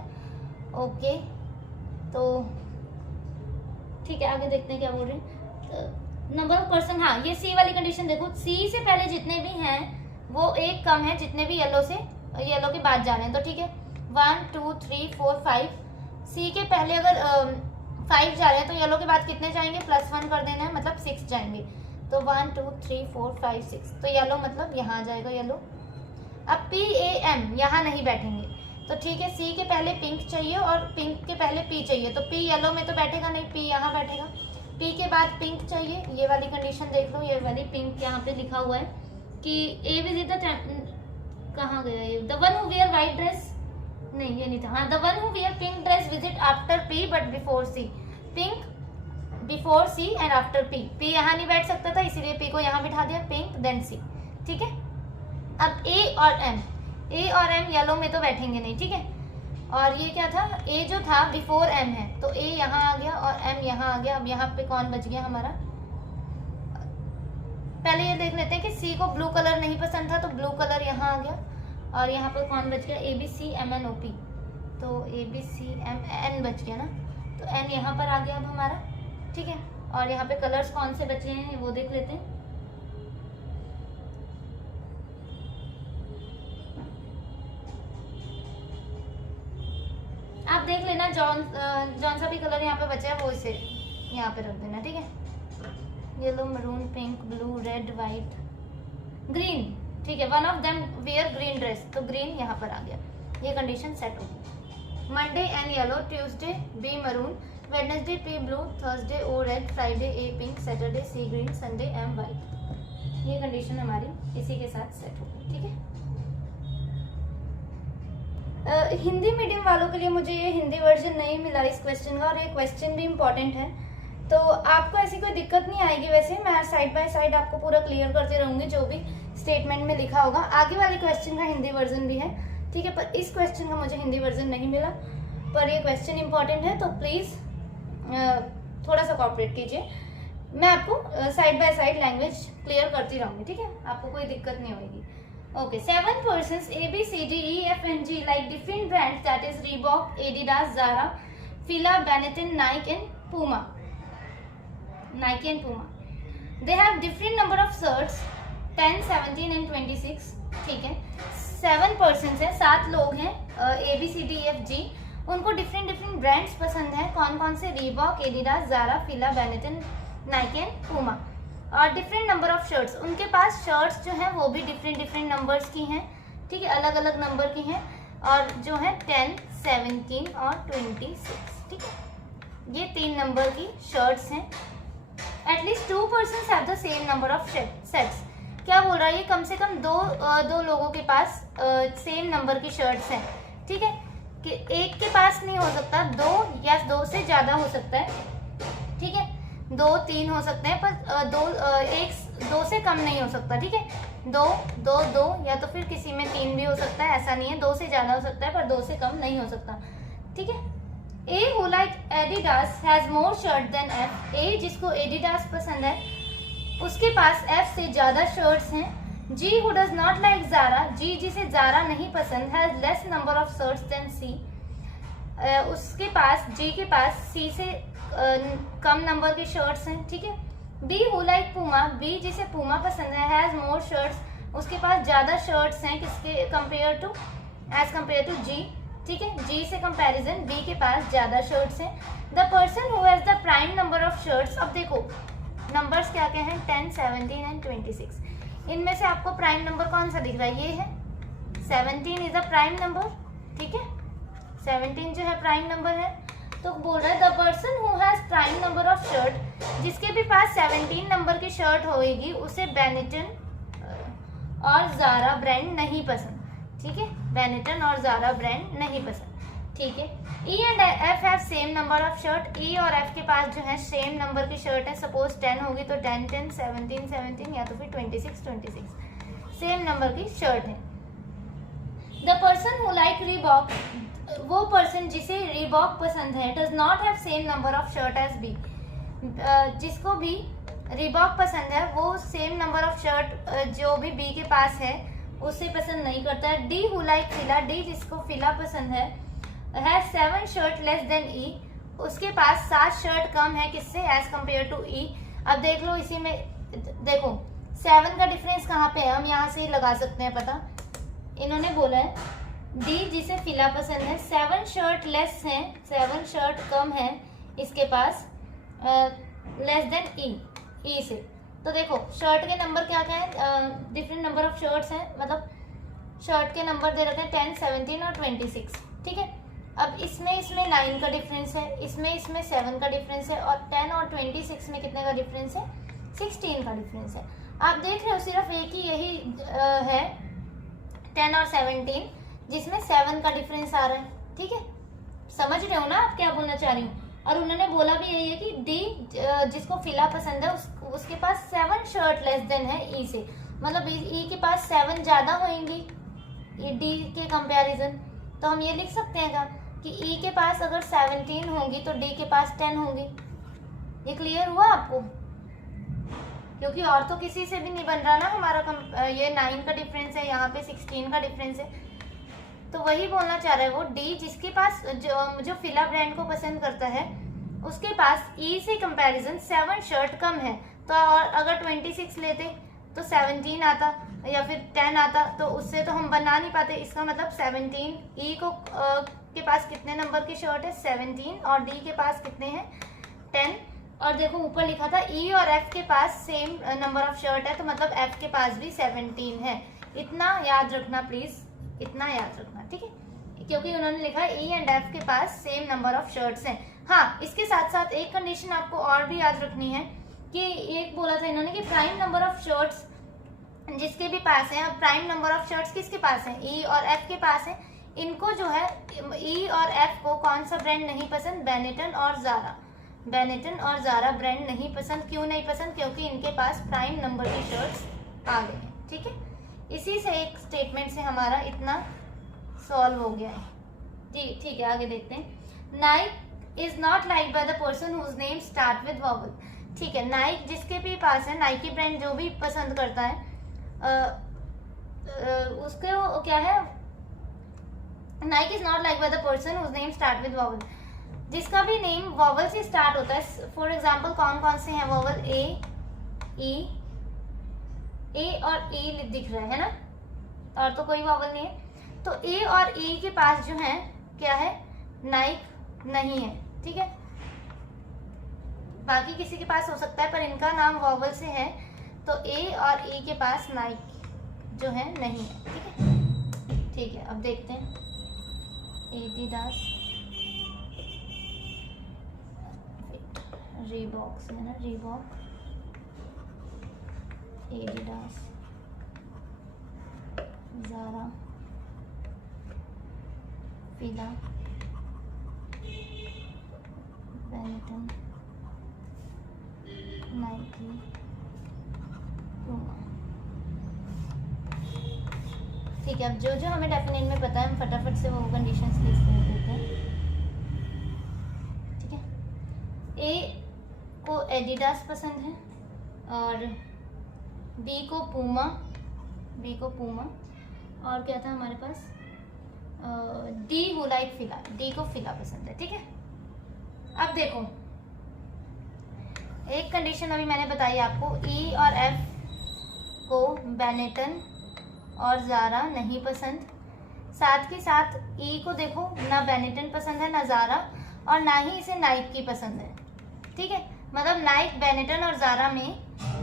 ओके, तो ठीक है, आगे देखते हैं क्या बोल रहे हैं. नंबर ऑफ पर्सन, हाँ ये सी वाली कंडीशन देखो. सी से पहले जितने भी हैं वो एक कम है जितने भी येलो के बाद जा रहे हैं. तो ठीक है, 1 2 3 4 5. सी के पहले अगर 5 जा रहे हैं तो येलो के बाद कितने जाएंगे? +1 कर देना है, मतलब 6 जाएंगे. तो 1 2 3 4 5 6 तो येलो मतलब यहाँ आ जाएगा येलो. अब PAM यहाँ नहीं बैठेंगे, तो ठीक है, C के पहले पिंक चाहिए और पिंक के पहले P चाहिए, तो P येलो में तो बैठेगा नहीं, P यहाँ बैठेगा। P के बाद पिंक चाहिए, ये वाली कंडीशन देख लो, ये वाली पिंक यहाँ पे लिखा हुआ है कि A विजिट द, कहाँ गया ये, the one who wear white dress, नहीं ये नहीं था, हाँ, the one who wear pink dress visit after P but before C, pink before C and after P, P यहाँ नहीं बैठ सकता था इसीलिए P को यहाँ बिठा दिया, पिंक देन C, ठीक है। अब A और M येलो में तो बैठेंगे नहीं, ठीक है। और ये क्या था, A जो था बिफोर M है, तो A यहाँ आ गया और M यहाँ आ गया। अब यहाँ पे कौन बच गया हमारा, पहले ये देख लेते हैं कि C को ब्लू कलर नहीं पसंद था, तो ब्लू कलर यहाँ आ गया। और यहाँ पर कौन बच गया, ABCMNOP, तो ABCMN बच गया ना, तो N यहाँ पर आ गया अब हमारा, ठीक है। और यहाँ पे कलर्स कौन से बचे हैं वो देख लेते हैं। आप देख लेना, जौन सा भी कलर यहाँ पे बचा है वो इसे यहाँ पे रख देना, ठीक है। Yellow, maroon, pink, blue, red, white, green, ठीक है। One of them wear green dress, तो ग्रीन यहाँ पर आ गया, ये कंडीशन सेट होगी। Monday N yellow, Tuesday B maroon, Wednesday P blue, Thursday O red, Friday A pink, Saturday C green, Sunday M white, ये कंडीशन हमारी इसी के साथ सेट होगी, ठीक है। हिंदी मीडियम वालों के लिए मुझे ये हिंदी वर्जन नहीं मिला इस क्वेश्चन का, और ये क्वेश्चन भी इम्पॉर्टेंट है, तो आपको ऐसी कोई दिक्कत नहीं आएगी। वैसे मैं साइड बाय साइड आपको पूरा क्लियर करते रहूंगी जो भी स्टेटमेंट में लिखा होगा। आगे वाले क्वेश्चन का हिंदी वर्जन भी है, ठीक है, पर इस क्वेश्चन का मुझे हिंदी वर्जन नहीं मिला, पर ये क्वेश्चन इंपॉर्टेंट है, तो प्लीज़ थोड़ा सा कोऑपरेट कीजिए। मैं आपको side by side language clear करती रहूँगी, ठीक है, आपको कोई दिक्कत नहीं होगी। Okay, 7 persons A, B, C, D, E, F and G like different brands, that is Reebok, Adidas, Zara, Fila, Benetton, Nike and Puma. They have different number of shirts, 10, 17 and 26. ठीक है, 7 persons है, 7 लोग हैं, A, B, C, D, E, F, G, उनको डिफरेंट ब्रांड्स पसंद है। कौन कौन से, Reebok, Adidas, Zara, Fila, Benetton, Nike and Puma. और डिफरेंट नंबर ऑफ शर्ट्स, उनके पास शर्ट्स जो हैं वो भी डिफरेंट नंबर्स की हैं, ठीक है, अलग अलग नंबर की हैं, और जो है 10, 17 और 26, ठीक है, ये 3 नंबर की शर्ट्स हैं। At least 2 persons have the same number of sets. क्या बोल रहा है ये, कम से कम दो लोगों के पास सेम नंबर की शर्ट्स हैं, ठीक है, कि एक के पास नहीं हो सकता, 2 या 2 से ज़्यादा हो सकता है, ठीक है, 2, 3 हो सकते हैं, पर 2 से कम नहीं हो सकता, ठीक है, 2 या तो फिर किसी में 3 भी हो सकता है, ऐसा नहीं है, 2 से ज़्यादा हो सकता है पर 2 से कम नहीं हो सकता, ठीक है। A who like Adidas has more shirt than F, A जिसको Adidas पसंद है उसके पास F से ज़्यादा शर्ट्स हैं। G who does not like Zara, G जिसे Zara नहीं पसंद, has less number of shirts than C, उसके पास, G के पास C से कम नंबर के शर्ट्स हैं, ठीक है। B who like Puma, B जिसे पूमा पसंद है, has more shirts, उसके पास ज़्यादा शर्ट्स हैं किसके as compared to G, ठीक है, G से कंपैरिजन B के पास ज़्यादा शर्ट्स हैं। The person who has the prime number of shirts, अब देखो नंबर्स क्या क्या हैं, 10, 17 एंड 26, इनमें से आपको प्राइम नंबर कौन सा दिख रहा है, ये है 17 इज अ प्राइम नंबर, ठीक है, 17 जो है प्राइम नंबर है। तो बोल रहा है the person who has prime number of shirt, जिसके भी पास 17 नंबर की शर्ट होगी उसे बेनेटन और ज़ारा ब्रांड नहीं पसंद, ठीक है, बेनेटन और ज़ारा ब्रांड नहीं पसंद, ठीक है। E and F have same number of shirt, E और एफ के पास जो है सेम नंबर की शर्ट है, सपोज 10 होगी तो 10, 10, 17, 17 या तो फिर 26, 26 सेम नंबर की शर्ट है। The person who like Reebok, वो पर्सन जिसे रीबॉक पसंद है, does not have same number of shirt as B, जिसको भी रीबॉक पसंद है वो सेम नंबर ऑफ शर्ट जो भी बी के पास है उसे पसंद नहीं करता है। डी हु लाइक फिला, डी जिसको फिला पसंद है, हैज 7 शर्ट लेस देन ई, उसके पास 7 शर्ट कम है किससे, एज कम्पेयर टू ई। अब देख लो इसी में देखो 7 का डिफरेंस कहाँ पे है, हम यहाँ से ही लगा सकते हैं पता। इन्होंने बोला है डी जिसे फिला पसंद है 7 शर्ट लेस है, 7 शर्ट कम है इसके पास लेस देन ई से। तो देखो शर्ट के नंबर क्या क्या है, डिफरेंट नंबर ऑफ शर्ट्स हैं, मतलब शर्ट के नंबर दे रखे हैं 10, 17 और 26, ठीक है। अब इसमें 9 का डिफरेंस है, इसमें 7 का डिफरेंस है, और 10 और 26 में कितने का डिफरेंस है? 16 का डिफरेंस है। आप देख रहे हो सिर्फ एक ही यही है 10 और 17 जिसमें 7 का डिफरेंस आ रहा है, ठीक है। समझ रहे हो ना आप क्या बोलना चाह रही हूँ? और उन्होंने बोला भी यही है कि डी जिसको फिला पसंद है उसके पास 7 शर्ट लेस देन है ई से, मतलब ई के पास 7 ज्यादा होंगी डी के कंपैरिजन। तो हम ये लिख सकते हैं कि ई के पास अगर 17 होंगी तो डी के पास 10 होंगी। ये क्लियर हुआ आपको? क्योंकि और तो किसी से भी नहीं बन रहा ना हमारा ये 9 का डिफरेंस है, यहाँ पे 16 का डिफरेंस है। तो वही बोलना चाह रहा है वो डी जिसके पास जो फिला ब्रांड को पसंद करता है उसके पास ई से कंपैरिजन 7 शर्ट कम है। तो अगर 26 लेते तो 17 आता या फिर 10 आता, तो उससे तो हम बना नहीं पाते। इसका मतलब 17 ई को के पास कितने नंबर की शर्ट है? 17, और डी के पास कितने हैं? 10। और देखो ऊपर लिखा था ई और एफ के पास सेम नंबर ऑफ शर्ट है, तो मतलब एफ के पास भी 17 है। इतना याद रखना प्लीज, इतना याद रखना, ठीक है, क्योंकि उन्होंने लिखा है ई एंड एफ के पास सेम नंबर ऑफ शर्ट्स हैं। हाँ, इसके साथ साथ एक कंडीशन आपको और भी याद रखनी है कि एक बोला था इन्होंने कि प्राइम नंबर ऑफ शर्ट्स जिसके भी पास है, अब प्राइम नंबर ऑफ शर्ट्स किसके पास है? ई और एफ के पास है। इनको जो है ई और एफ को कौन सा ब्रांड नहीं पसंद? बेनेटन और ज़ारा। बेनेटन और ज़ारा ब्रांड नहीं पसंद। क्यों नहीं पसंद? क्योंकि इनके पास प्राइम नंबर की शर्ट्स आ गए हैं, ठीक है। इसी से एक स्टेटमेंट से हमारा इतना सॉल्व हो गया है जी, ठीक है। आगे देखते हैं। Nike is not like by the person whose name start with vowel, ठीक है। नाइक जिसके भी पास है, नाइकी ब्रांड जो भी पसंद करता है उसके क्या है? Nike is not like by the person whose name start with vowel, जिसका भी नेम वॉवल से स्टार्ट होता है। फॉर एग्जाम्पल कौन कौन से हैं वॉवल? ए, ई, ए और ई दिख रहे हैं ना, और तो कोई वॉवल नहीं है। तो ए और ई के पास जो है क्या है? नाइक नहीं है, ठीक है। बाकी किसी के पास हो सकता है, पर इनका नाम वॉवल से है, तो ए और ई के पास नाइक जो है नहीं है, ठीक है। ठीक है, अब देखते हैं एडिडास, रीबॉक है ना, Reebok, Adidas, Zara, Fila, Benetton, Nike, Puma. ठीक है, अब जो जो हमें डेफिनेट में पता है हम फटाफट से वो कंडीशंस लिस्ट कर देते हैं, ठीक है। ए को एडिडास पसंद है और बी को पूमा, और क्या था हमारे पास? डी हु लाइक फिला, डी को फिला पसंद है, ठीक है। अब देखो एक कंडीशन अभी मैंने बताई आपको, ई और एफ को बेनेटन और ज़ारा नहीं पसंद। साथ के साथ ई को देखो ना बेनेटन पसंद है ना ज़ारा, और ना ही इसे नाइक की पसंद है, ठीक है। मतलब नाइक, बेनेटन और ज़ारा में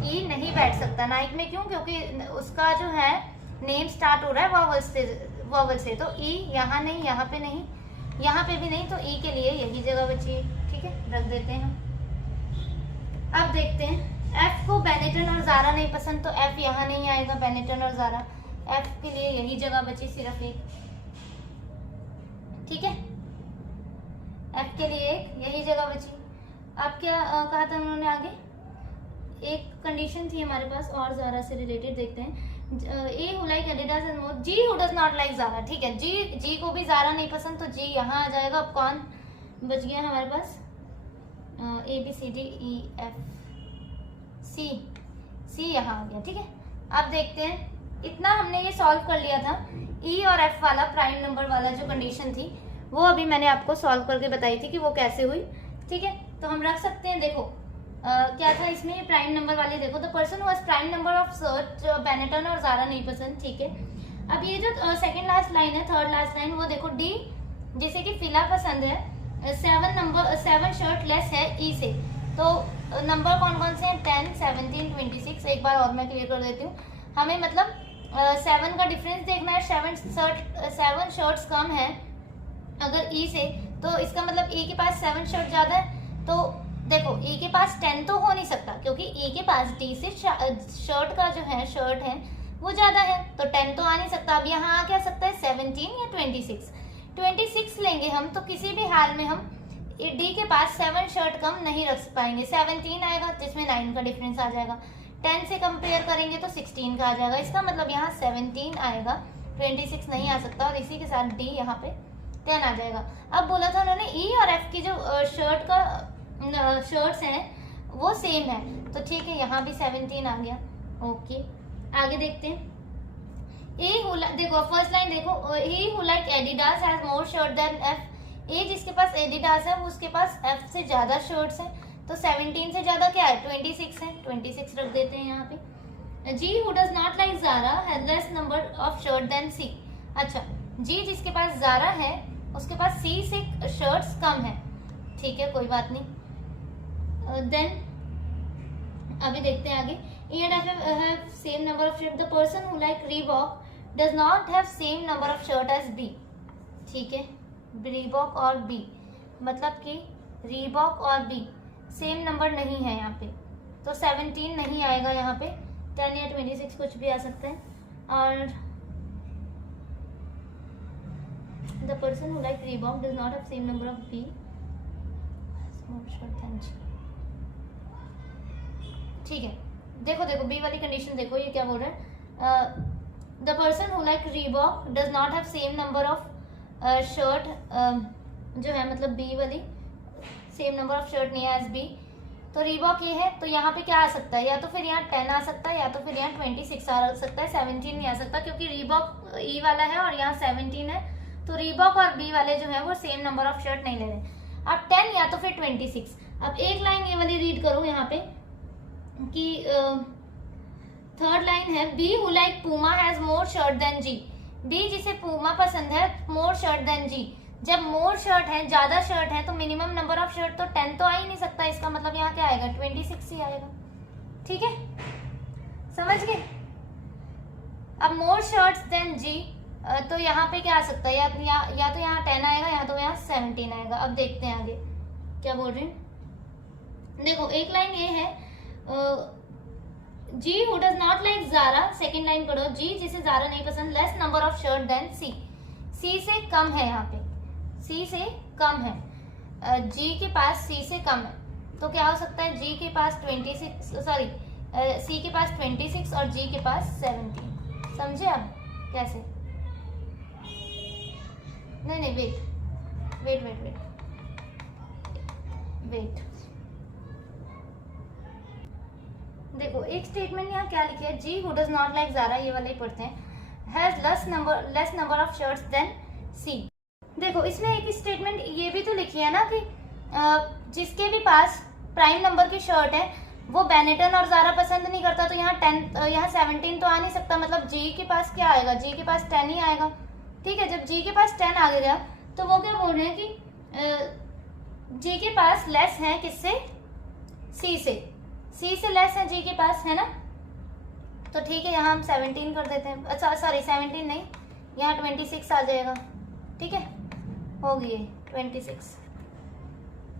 ई नहीं बैठ सकता। नाइक में क्यों? क्योंकि उसका जो है नेम स्टार्ट हो रहा है वॉवल से, तो ई यहाँ नहीं, यहाँ पे नहीं, यहाँ पे भी नहीं, तो ई के लिए यही जगह बची है, ठीक है, रख देते हैं हम। अब देखते हैं एफ को बेनेटन और ज़ारा नहीं पसंद, तो एफ यहाँ नहीं आएगा, बेनेटन और ज़ारा। एफ के लिए यही जगह बची सिर्फ एक, ठीक है। एफ के लिए यही जगह बची। अब क्या कहा था उन्होंने आगे? एक कंडीशन थी हमारे पास और ज़ारा से रिलेटेड, देखते हैं। A who like Adidas and more, G who does not like Zara, ठीक है। जी को भी ज़ारा नहीं पसंद, तो जी यहाँ आ जाएगा। अब कौन बच गया हमारे पास? A B C D E F, C यहाँ आ गया, ठीक है। अब देखते हैं, इतना हमने ये सॉल्व कर लिया था। ई और एफ वाला प्राइम नंबर वाला जो कंडीशन थी वो अभी मैंने आपको सॉल्व करके बताई थी कि वो कैसे हुई, ठीक है। तो हम रख सकते हैं, देखो क्या था इसमें प्राइम नंबर वाले, देखो the person who has prime number of shirt, Benetton और ज़ारा नहीं पसंद, ठीक है। अब ये जो सेकंड लास्ट लाइन है, थर्ड लास्ट लाइन, वो देखो डी जिसे कि फिला पसंद है, 7 शर्ट लेस है ई से। तो नंबर कौन कौन से हैं? 10, 17, 26। एक बार और मैं क्लियर कर देती हूँ। हमें मतलब 7 का डिफरेंस देखना है, 7 शर्ट्स कम है अगर ई से, तो इसका मतलब ई के पास 7 शर्ट ज्यादा है। तो देखो ई के पास 10 तो हो नहीं सकता, क्योंकि ई के पास डी से शर्ट का जो है शर्ट है वो ज्यादा है, तो 10 तो आ नहीं सकता। अब यहाँ आ क्या सकता है 17 या 26 लेंगे हम, तो किसी भी हाल में हम डी के पास 7 शर्ट कम नहीं रख पाएंगे। 17 आएगा जिसमें 9 का डिफरेंस आ जाएगा, 10 से कंपेयर करेंगे तो 16 का आ जाएगा। इसका मतलब यहाँ 17 आएगा, 26 नहीं आ सकता, और इसी के साथ डी यहाँ पे 10 आ जाएगा। अब बोला था उन्होंने ई और एफ की जो शर्ट्स हैं वो सेम है, तो ठीक है यहाँ भी 17 आ गया। ओके आगे देखते हैं। देखो फर्स्ट लाइन देखो, he who like Adidas has more shirt than F. A जिसके पास एडिडास है वो उसके पास एफ से ज्यादा शर्ट्स हैं, तो 17 से ज्यादा क्या है 26 है, 26 रख देते हैं यहाँ पे। G who does not like Zara has less number of shirt than C. अच्छा जी जिसके पास जारा है उसके पास सी से शर्ट्स कम है, ठीक है कोई बात नहीं। देन अभी देखते हैं आगे। E and F have same number of shirt. The person who like Reebok does not have same number of shirt as B. ठीक है Reebok और B, मतलब कि Reebok और B सेम नंबर नहीं है यहाँ पे, तो 17 नहीं आएगा यहाँ पे, 10 या 26 कुछ भी आ सकता है। और the person who like Reebok does not have same number of B has more shirt than G. ठीक है देखो देखो बी वाली कंडीशन देखो, ये क्या बोल रहा है, the person who like Reebok does not have same number of shirt, जो है मतलब बी वाली सेम नंबर ऑफ शर्ट नहीं है एज बी, तो रीबॉक ये है, तो यहाँ पे क्या आ सकता है, या तो फिर यहाँ 10 आ सकता है या तो फिर यहाँ 26 आ सकता है, 17 नहीं आ सकता, क्योंकि रीबॉक ई वाला है और यहाँ 17 है, तो रीबॉक और बी वाले जो है वो सेम नंबर ऑफ शर्ट नहीं ले रहे। अब 10 या तो फिर 26। अब एक लाइन ये वाली रीड करो यहाँ पे कि थर्ड लाइन है, B who like Puma has more shirt than G. B जिसे पूमा पसंद है मोर शर्ट देन जी, जब मोर शर्ट है ज्यादा शर्ट है तो मिनिमम नंबर ऑफ शर्ट तो 10 तो आ ही नहीं सकता, इसका मतलब यहाँ क्या आएगा 26 ही आएगा, ठीक है समझ गए। अब मोर शर्ट्स देन जी, तो यहाँ पे क्या आ सकता है, या तो यहाँ 10 आएगा या तो यहाँ 17 आएगा। अब देखते हैं आगे क्या बोल रहे हैं। देखो एक लाइन ये है, G who does not like Zara, second line पढ़ो, जी जिसे जारा नहीं पसंद, less number of shirt than C, C से कम है, यहाँ पे सी से कम है, जी के पास सी से कम है, तो क्या हो सकता है जी के पास 26 सॉरी सी के पास 26 और जी के पास 17। समझे अब कैसे, नहीं वेट देखो एक स्टेटमेंट यहाँ क्या लिखे है, G who does not like Zara, ये वाले ही पढ़ते हैं, has less number of shirts than C. देखो इसमें एक स्टेटमेंट ये भी तो लिखी है ना कि जिसके भी पास प्राइम नंबर की शर्ट है वो बेनेटन और जारा पसंद नहीं करता, तो यहाँ 17 तो आ नहीं सकता, मतलब जी के पास क्या आएगा, जी के पास 10 ही आएगा, ठीक है। जब जी के पास 10 आ गया तो वो क्या बोल रहे हैं कि जी के पास लेस है किससे, सी से लेस है जी के पास, है ना, तो ठीक है यहाँ हम 17 कर देते हैं, अच्छा सॉरी 17 नहीं, यहाँ 26 आ जाएगा, ठीक है हो गई 26।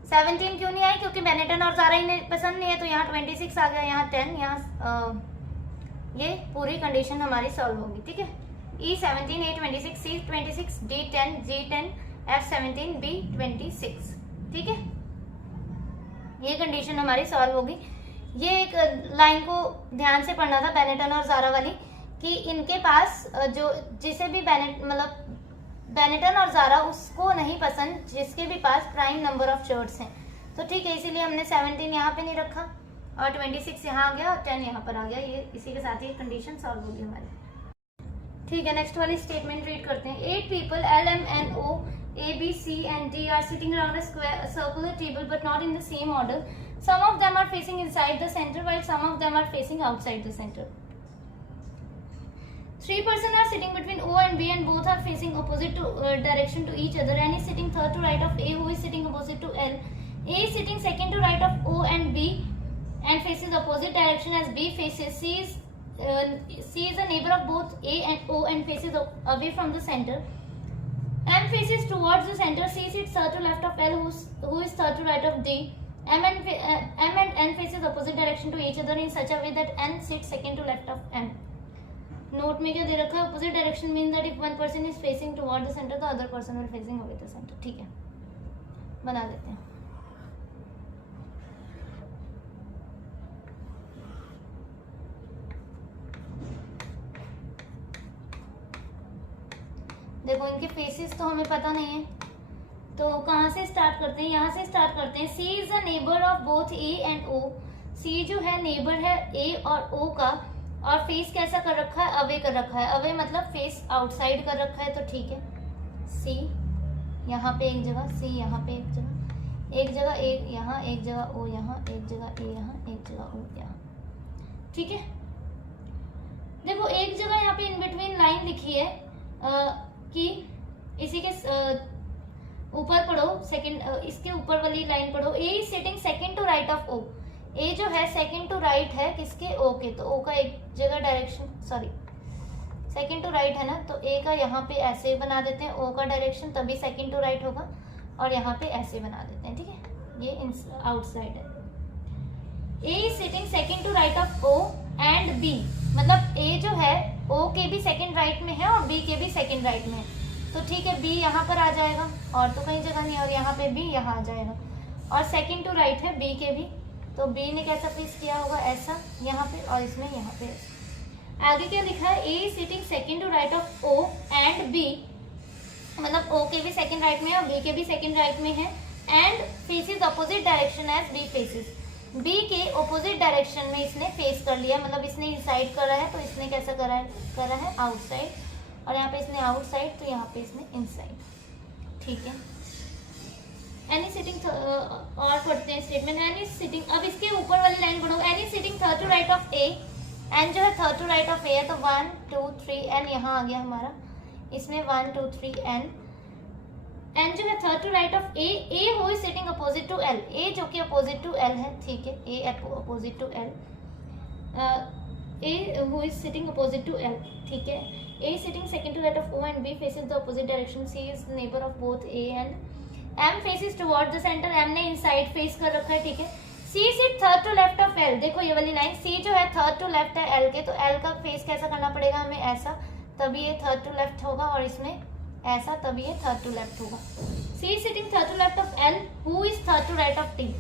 17 क्यों नहीं आई, क्योंकि बेनेटन और जारा ही पसंद नहीं है, तो यहाँ 26 आ गया, यहाँ 10, यहाँ ये पूरी कंडीशन हमारी सॉल्व होगी, ठीक है। E 17, A 26, C 26, D 10, G 10, F 17, B 26, ठीक है, ये कंडीशन हमारी सॉल्व होगी। ये एक लाइन को ध्यान से पढ़ना था बेनेटन और जारा वाली, कि इनके पास जो जिसे भी बेनेटन और जारा उसको नहीं पसंद जिसके भी पास प्राइम नंबर ऑफ शर्ट्स हैं, तो ठीक है इसीलिए हमने 17 यहाँ पे नहीं रखा और 26 यहाँ आ गया और 10 यहाँ पर आ गया, ये इसी के साथ ही कंडीशन सॉल्व होगी हमारी, ठीक है। नेक्स्ट वाली स्टेटमेंट रीड करते हैं। 8 people L, M, N, O, A, B, C and D are sitting around a circular table but not in the same order. Some of them are facing inside the center while some of them are facing outside the center. 3 persons are sitting between O and B and both are facing opposite direction to each other. N is sitting third to right of A, who is sitting opposite to L. A is sitting second to right of O and B and faces opposite direction as B faces. C is C is a neighbor of both A and O and faces away from the center. M faces towards the center. C sits third to left of L, who is third to right of D. M and N faces opposite direction to each other in such a way that N sits second to left of M. Note में क्या दे रखा है? Opposite direction mean that if one person is facing toward the centre the other person will facing away the centre. ठीक है, बना देते हैं. देखो इनके फेसेस तो हमें पता नहीं है, तो कहाँ से स्टार्ट करते हैं? यहाँ से स्टार्ट करते हैं. C is a neighbour of both A and O. C जो है नेबर है ए और ओ का, और फेस कैसा कर रखा है? अवे कर रखा है. अवे मतलब फेस आउटसाइड कर रखा है, तो ठीक है. सी यहाँ पे एक जगह, सी यहाँ पे एक जगह, एक जगह ए यहाँ, एक जगह ओ यहाँ, एक जगह ए यहाँ, एक जगह ओ यहाँ. ठीक है. देखो एक जगह यहाँ पे इन बिटवीन लाइन लिखी है कि इसी के ऊपर पढ़ो, सेकंड इसके ऊपर वाली लाइन पढ़ो. A is sitting second to right of O. A जो है सेकंड टू राइट है किसके? ओ के. तो ओ का एक जगह direction, sorry second to right है ना, तो ए का यहाँ पे ऐसे बना देते हैं ओ का डायरेक्शन, तभी सेकंड टू राइट होगा. और यहाँ पे ऐसे बना देते हैं. ठीक है, ये आउटसाइड है. A is sitting second to right of O and B. मतलब ए जो है ओ के भी सेकंड राइट में है और बी के भी सेकंड राइट में है. तो ठीक है, बी यहाँ पर आ जाएगा और तो कहीं जगह नहीं, और यहाँ पे बी यहाँ आ जाएगा. और सेकंड टू राइट है बी के भी, तो बी ने कैसा फेस किया होगा? ऐसा यहाँ पे, और इसमें यहाँ पे. आगे क्या लिखा है? A sitting second to right of O and B. मतलब ओ के भी सेकंड राइट में है और बी के भी सेकंड राइट में है. And faces opposite direction as B faces. B के अपोजिट डायरेक्शन में इसने फेस कर लिया, मतलब इसने इनसाइड करा है, तो इसने कैसा करा है आउटसाइड. और यहाँ पे इसने आउटसाइड, तो यहाँ पे इसने इनसाइड. ठीक है. एनी सिटिंग और पढ़ते हैं स्टेटमेंट. एनी सिटिंग, अब इसके ऊपर वाली लाइन पढ़ो. N sitting third to right of A. N जो है third to right of A है, तो 1 2 3 एन यहाँ आ गया हमारा. इसमें 1 2 3 एन. एन जो है third to right of A. A who is sitting opposite to L. A जो कि अपोजिट टू एल है. ठीक है, A opposite to L. A who is sitting opposite to L. ठीक है. A sitting second to right of O and B faces the opposite direction. C is neighbour of both A and M faces towards the center. M ने इनसाइड फेस कर रखा है. ठीक है. C sit third to left of L. देखो ये वाली लाइन, C जो है थर्ड टू लेफ्ट है L के, तो L का फेस कैसा करना पड़ेगा हमें? ऐसा, तभी ये थर्ड टू लेफ्ट होगा. और इसमें ऐसा, तभी ये थर्ड टू लेफ्ट होगा. C sitting third to left of L, who is third to right of D.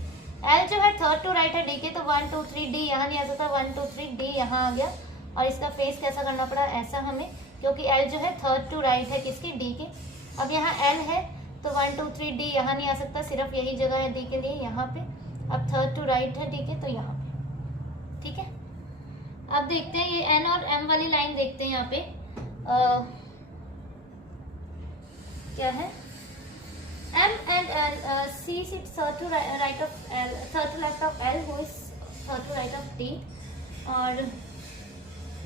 L जो है थर्ड टू राइट है D के, तो 1 2 3 D यहाँ नहीं आ सकता. 1 2 3 D यहाँ आ गया. और इसका फेस कैसा करना पड़ा? ऐसा हमें, क्योंकि L जो है थर्ड टू राइट है किसके? D के. अब यहाँ L है, तो 1 2 3 डी यहाँ नहीं आ सकता, सिर्फ यही जगह है डी के लिए, यहाँ पे. अब थर्ड टू राइट है, ठीक है, तो यहाँ पे. ठीक है. अब देखते हैं ये एन और एम वाली लाइन देखते हैं. यहाँ पे क्या है? M and C sit third to right of L, third to left of L, who is third to right of D. और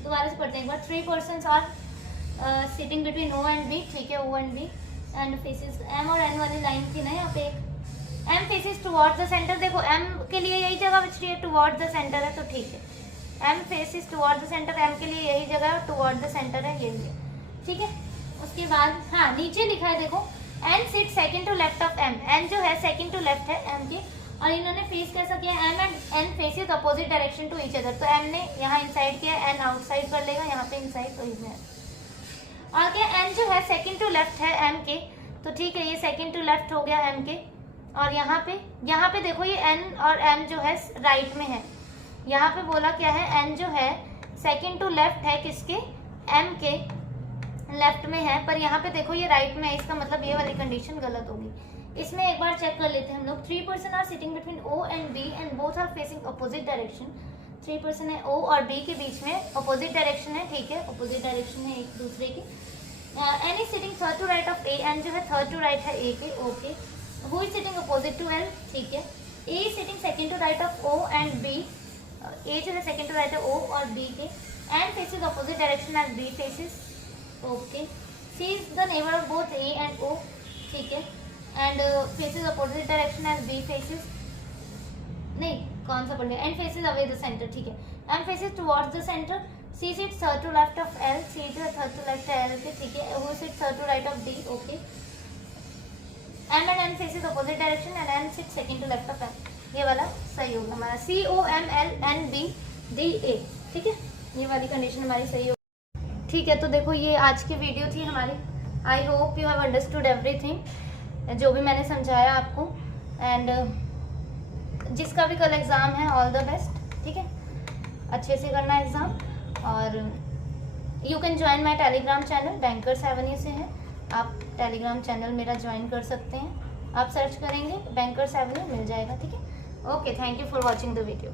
दोबारा से पढ़ते हैं एक बार. 3 persons are sitting between O and B. ठीक है, O and B. And faces M और एन वाली लाइन थी ना यहाँ पे. M faces towards the centre. देखो एम के लिए यही जगह बच रही है, टुवर्ड्स द सेंटर है, तो ठीक है. M faces towards the centre, M के लिए यही जगह है, टुवर्ड्स द सेंटर है, ये लिए. ठीक है. उसके बाद हाँ नीचे लिखा है देखो, N sit second to left of M. N जो है सेकंड टू लेफ्ट है एम के, और इन्होंने फेस कैसा किया? M and N faces opposite direction to each other. तो एम ने यहाँ इनसाइड किया, एन आउटसाइड कर लेगा, यहाँ पे इनसाइड, तो इसमें. और क्या? एन जो है सेकंड टू लेफ्ट है एम के, तो ठीक है, ये सेकंड टू लेफ्ट हो गया एम के. और यहाँ पे देखो ये एन और एम जो है राइट में है. यहाँ पे बोला क्या है? एन जो है सेकंड टू लेफ्ट है किसके? एम के लेफ्ट में है, पर यहाँ पे देखो ये राइट में है. इसका मतलब ये वाली कंडीशन गलत होगी. इसमें एक बार चेक कर लेते हैं हम लोग. 3 person are sitting between O and B and both are facing opposite direction. 3 person है, ओ और बी के बीच में अपोजिट डायरेक्शन है. ठीक है, अपोजिट डायरेक्शन है एक दूसरे की. N is sitting third to right of A. N जो है थर्ड टू राइट है ए के, okay. Who is sitting opposite to L. ठीक है. A is sitting second to right of O and B. A जो है सेकंड टू राइट है ओ और बी के. And faces opposite direction as B faces, okay. C is the neighbour of both A and O. ठीक है. And faces opposite direction as B faces, नहीं कौन सा पढ़ लिया? And faces away the centre. ठीक है. And faces towards the centre. C sits third to left of L, C जो है third to left है L के, ठीक है. Who sits third to right of D, okay. M and N faces opposite direction and N sits second to left of L. ये वाला सही होगा हमारा. C O M L N B D A, ठीक है. ये वाली कंडीशन हमारी सही होगी. ठीक है, तो देखो ये आज की वीडियो थी हमारी. I hope you have understood everything, जो भी मैंने समझाया आपको. एंड जिसका भी कल एग्ज़ाम है, ऑल द बेस्ट, ठीक है. अच्छे से करना एग्ज़ाम. और you can join my Telegram channel, bankers Avenue से है. आप टेलीग्राम चैनल मेरा ज्वाइन कर सकते हैं. आप सर्च करेंगे बैंकर्स एवेन्यू, मिल जाएगा, ठीक है. Okay, thank you for watching the video.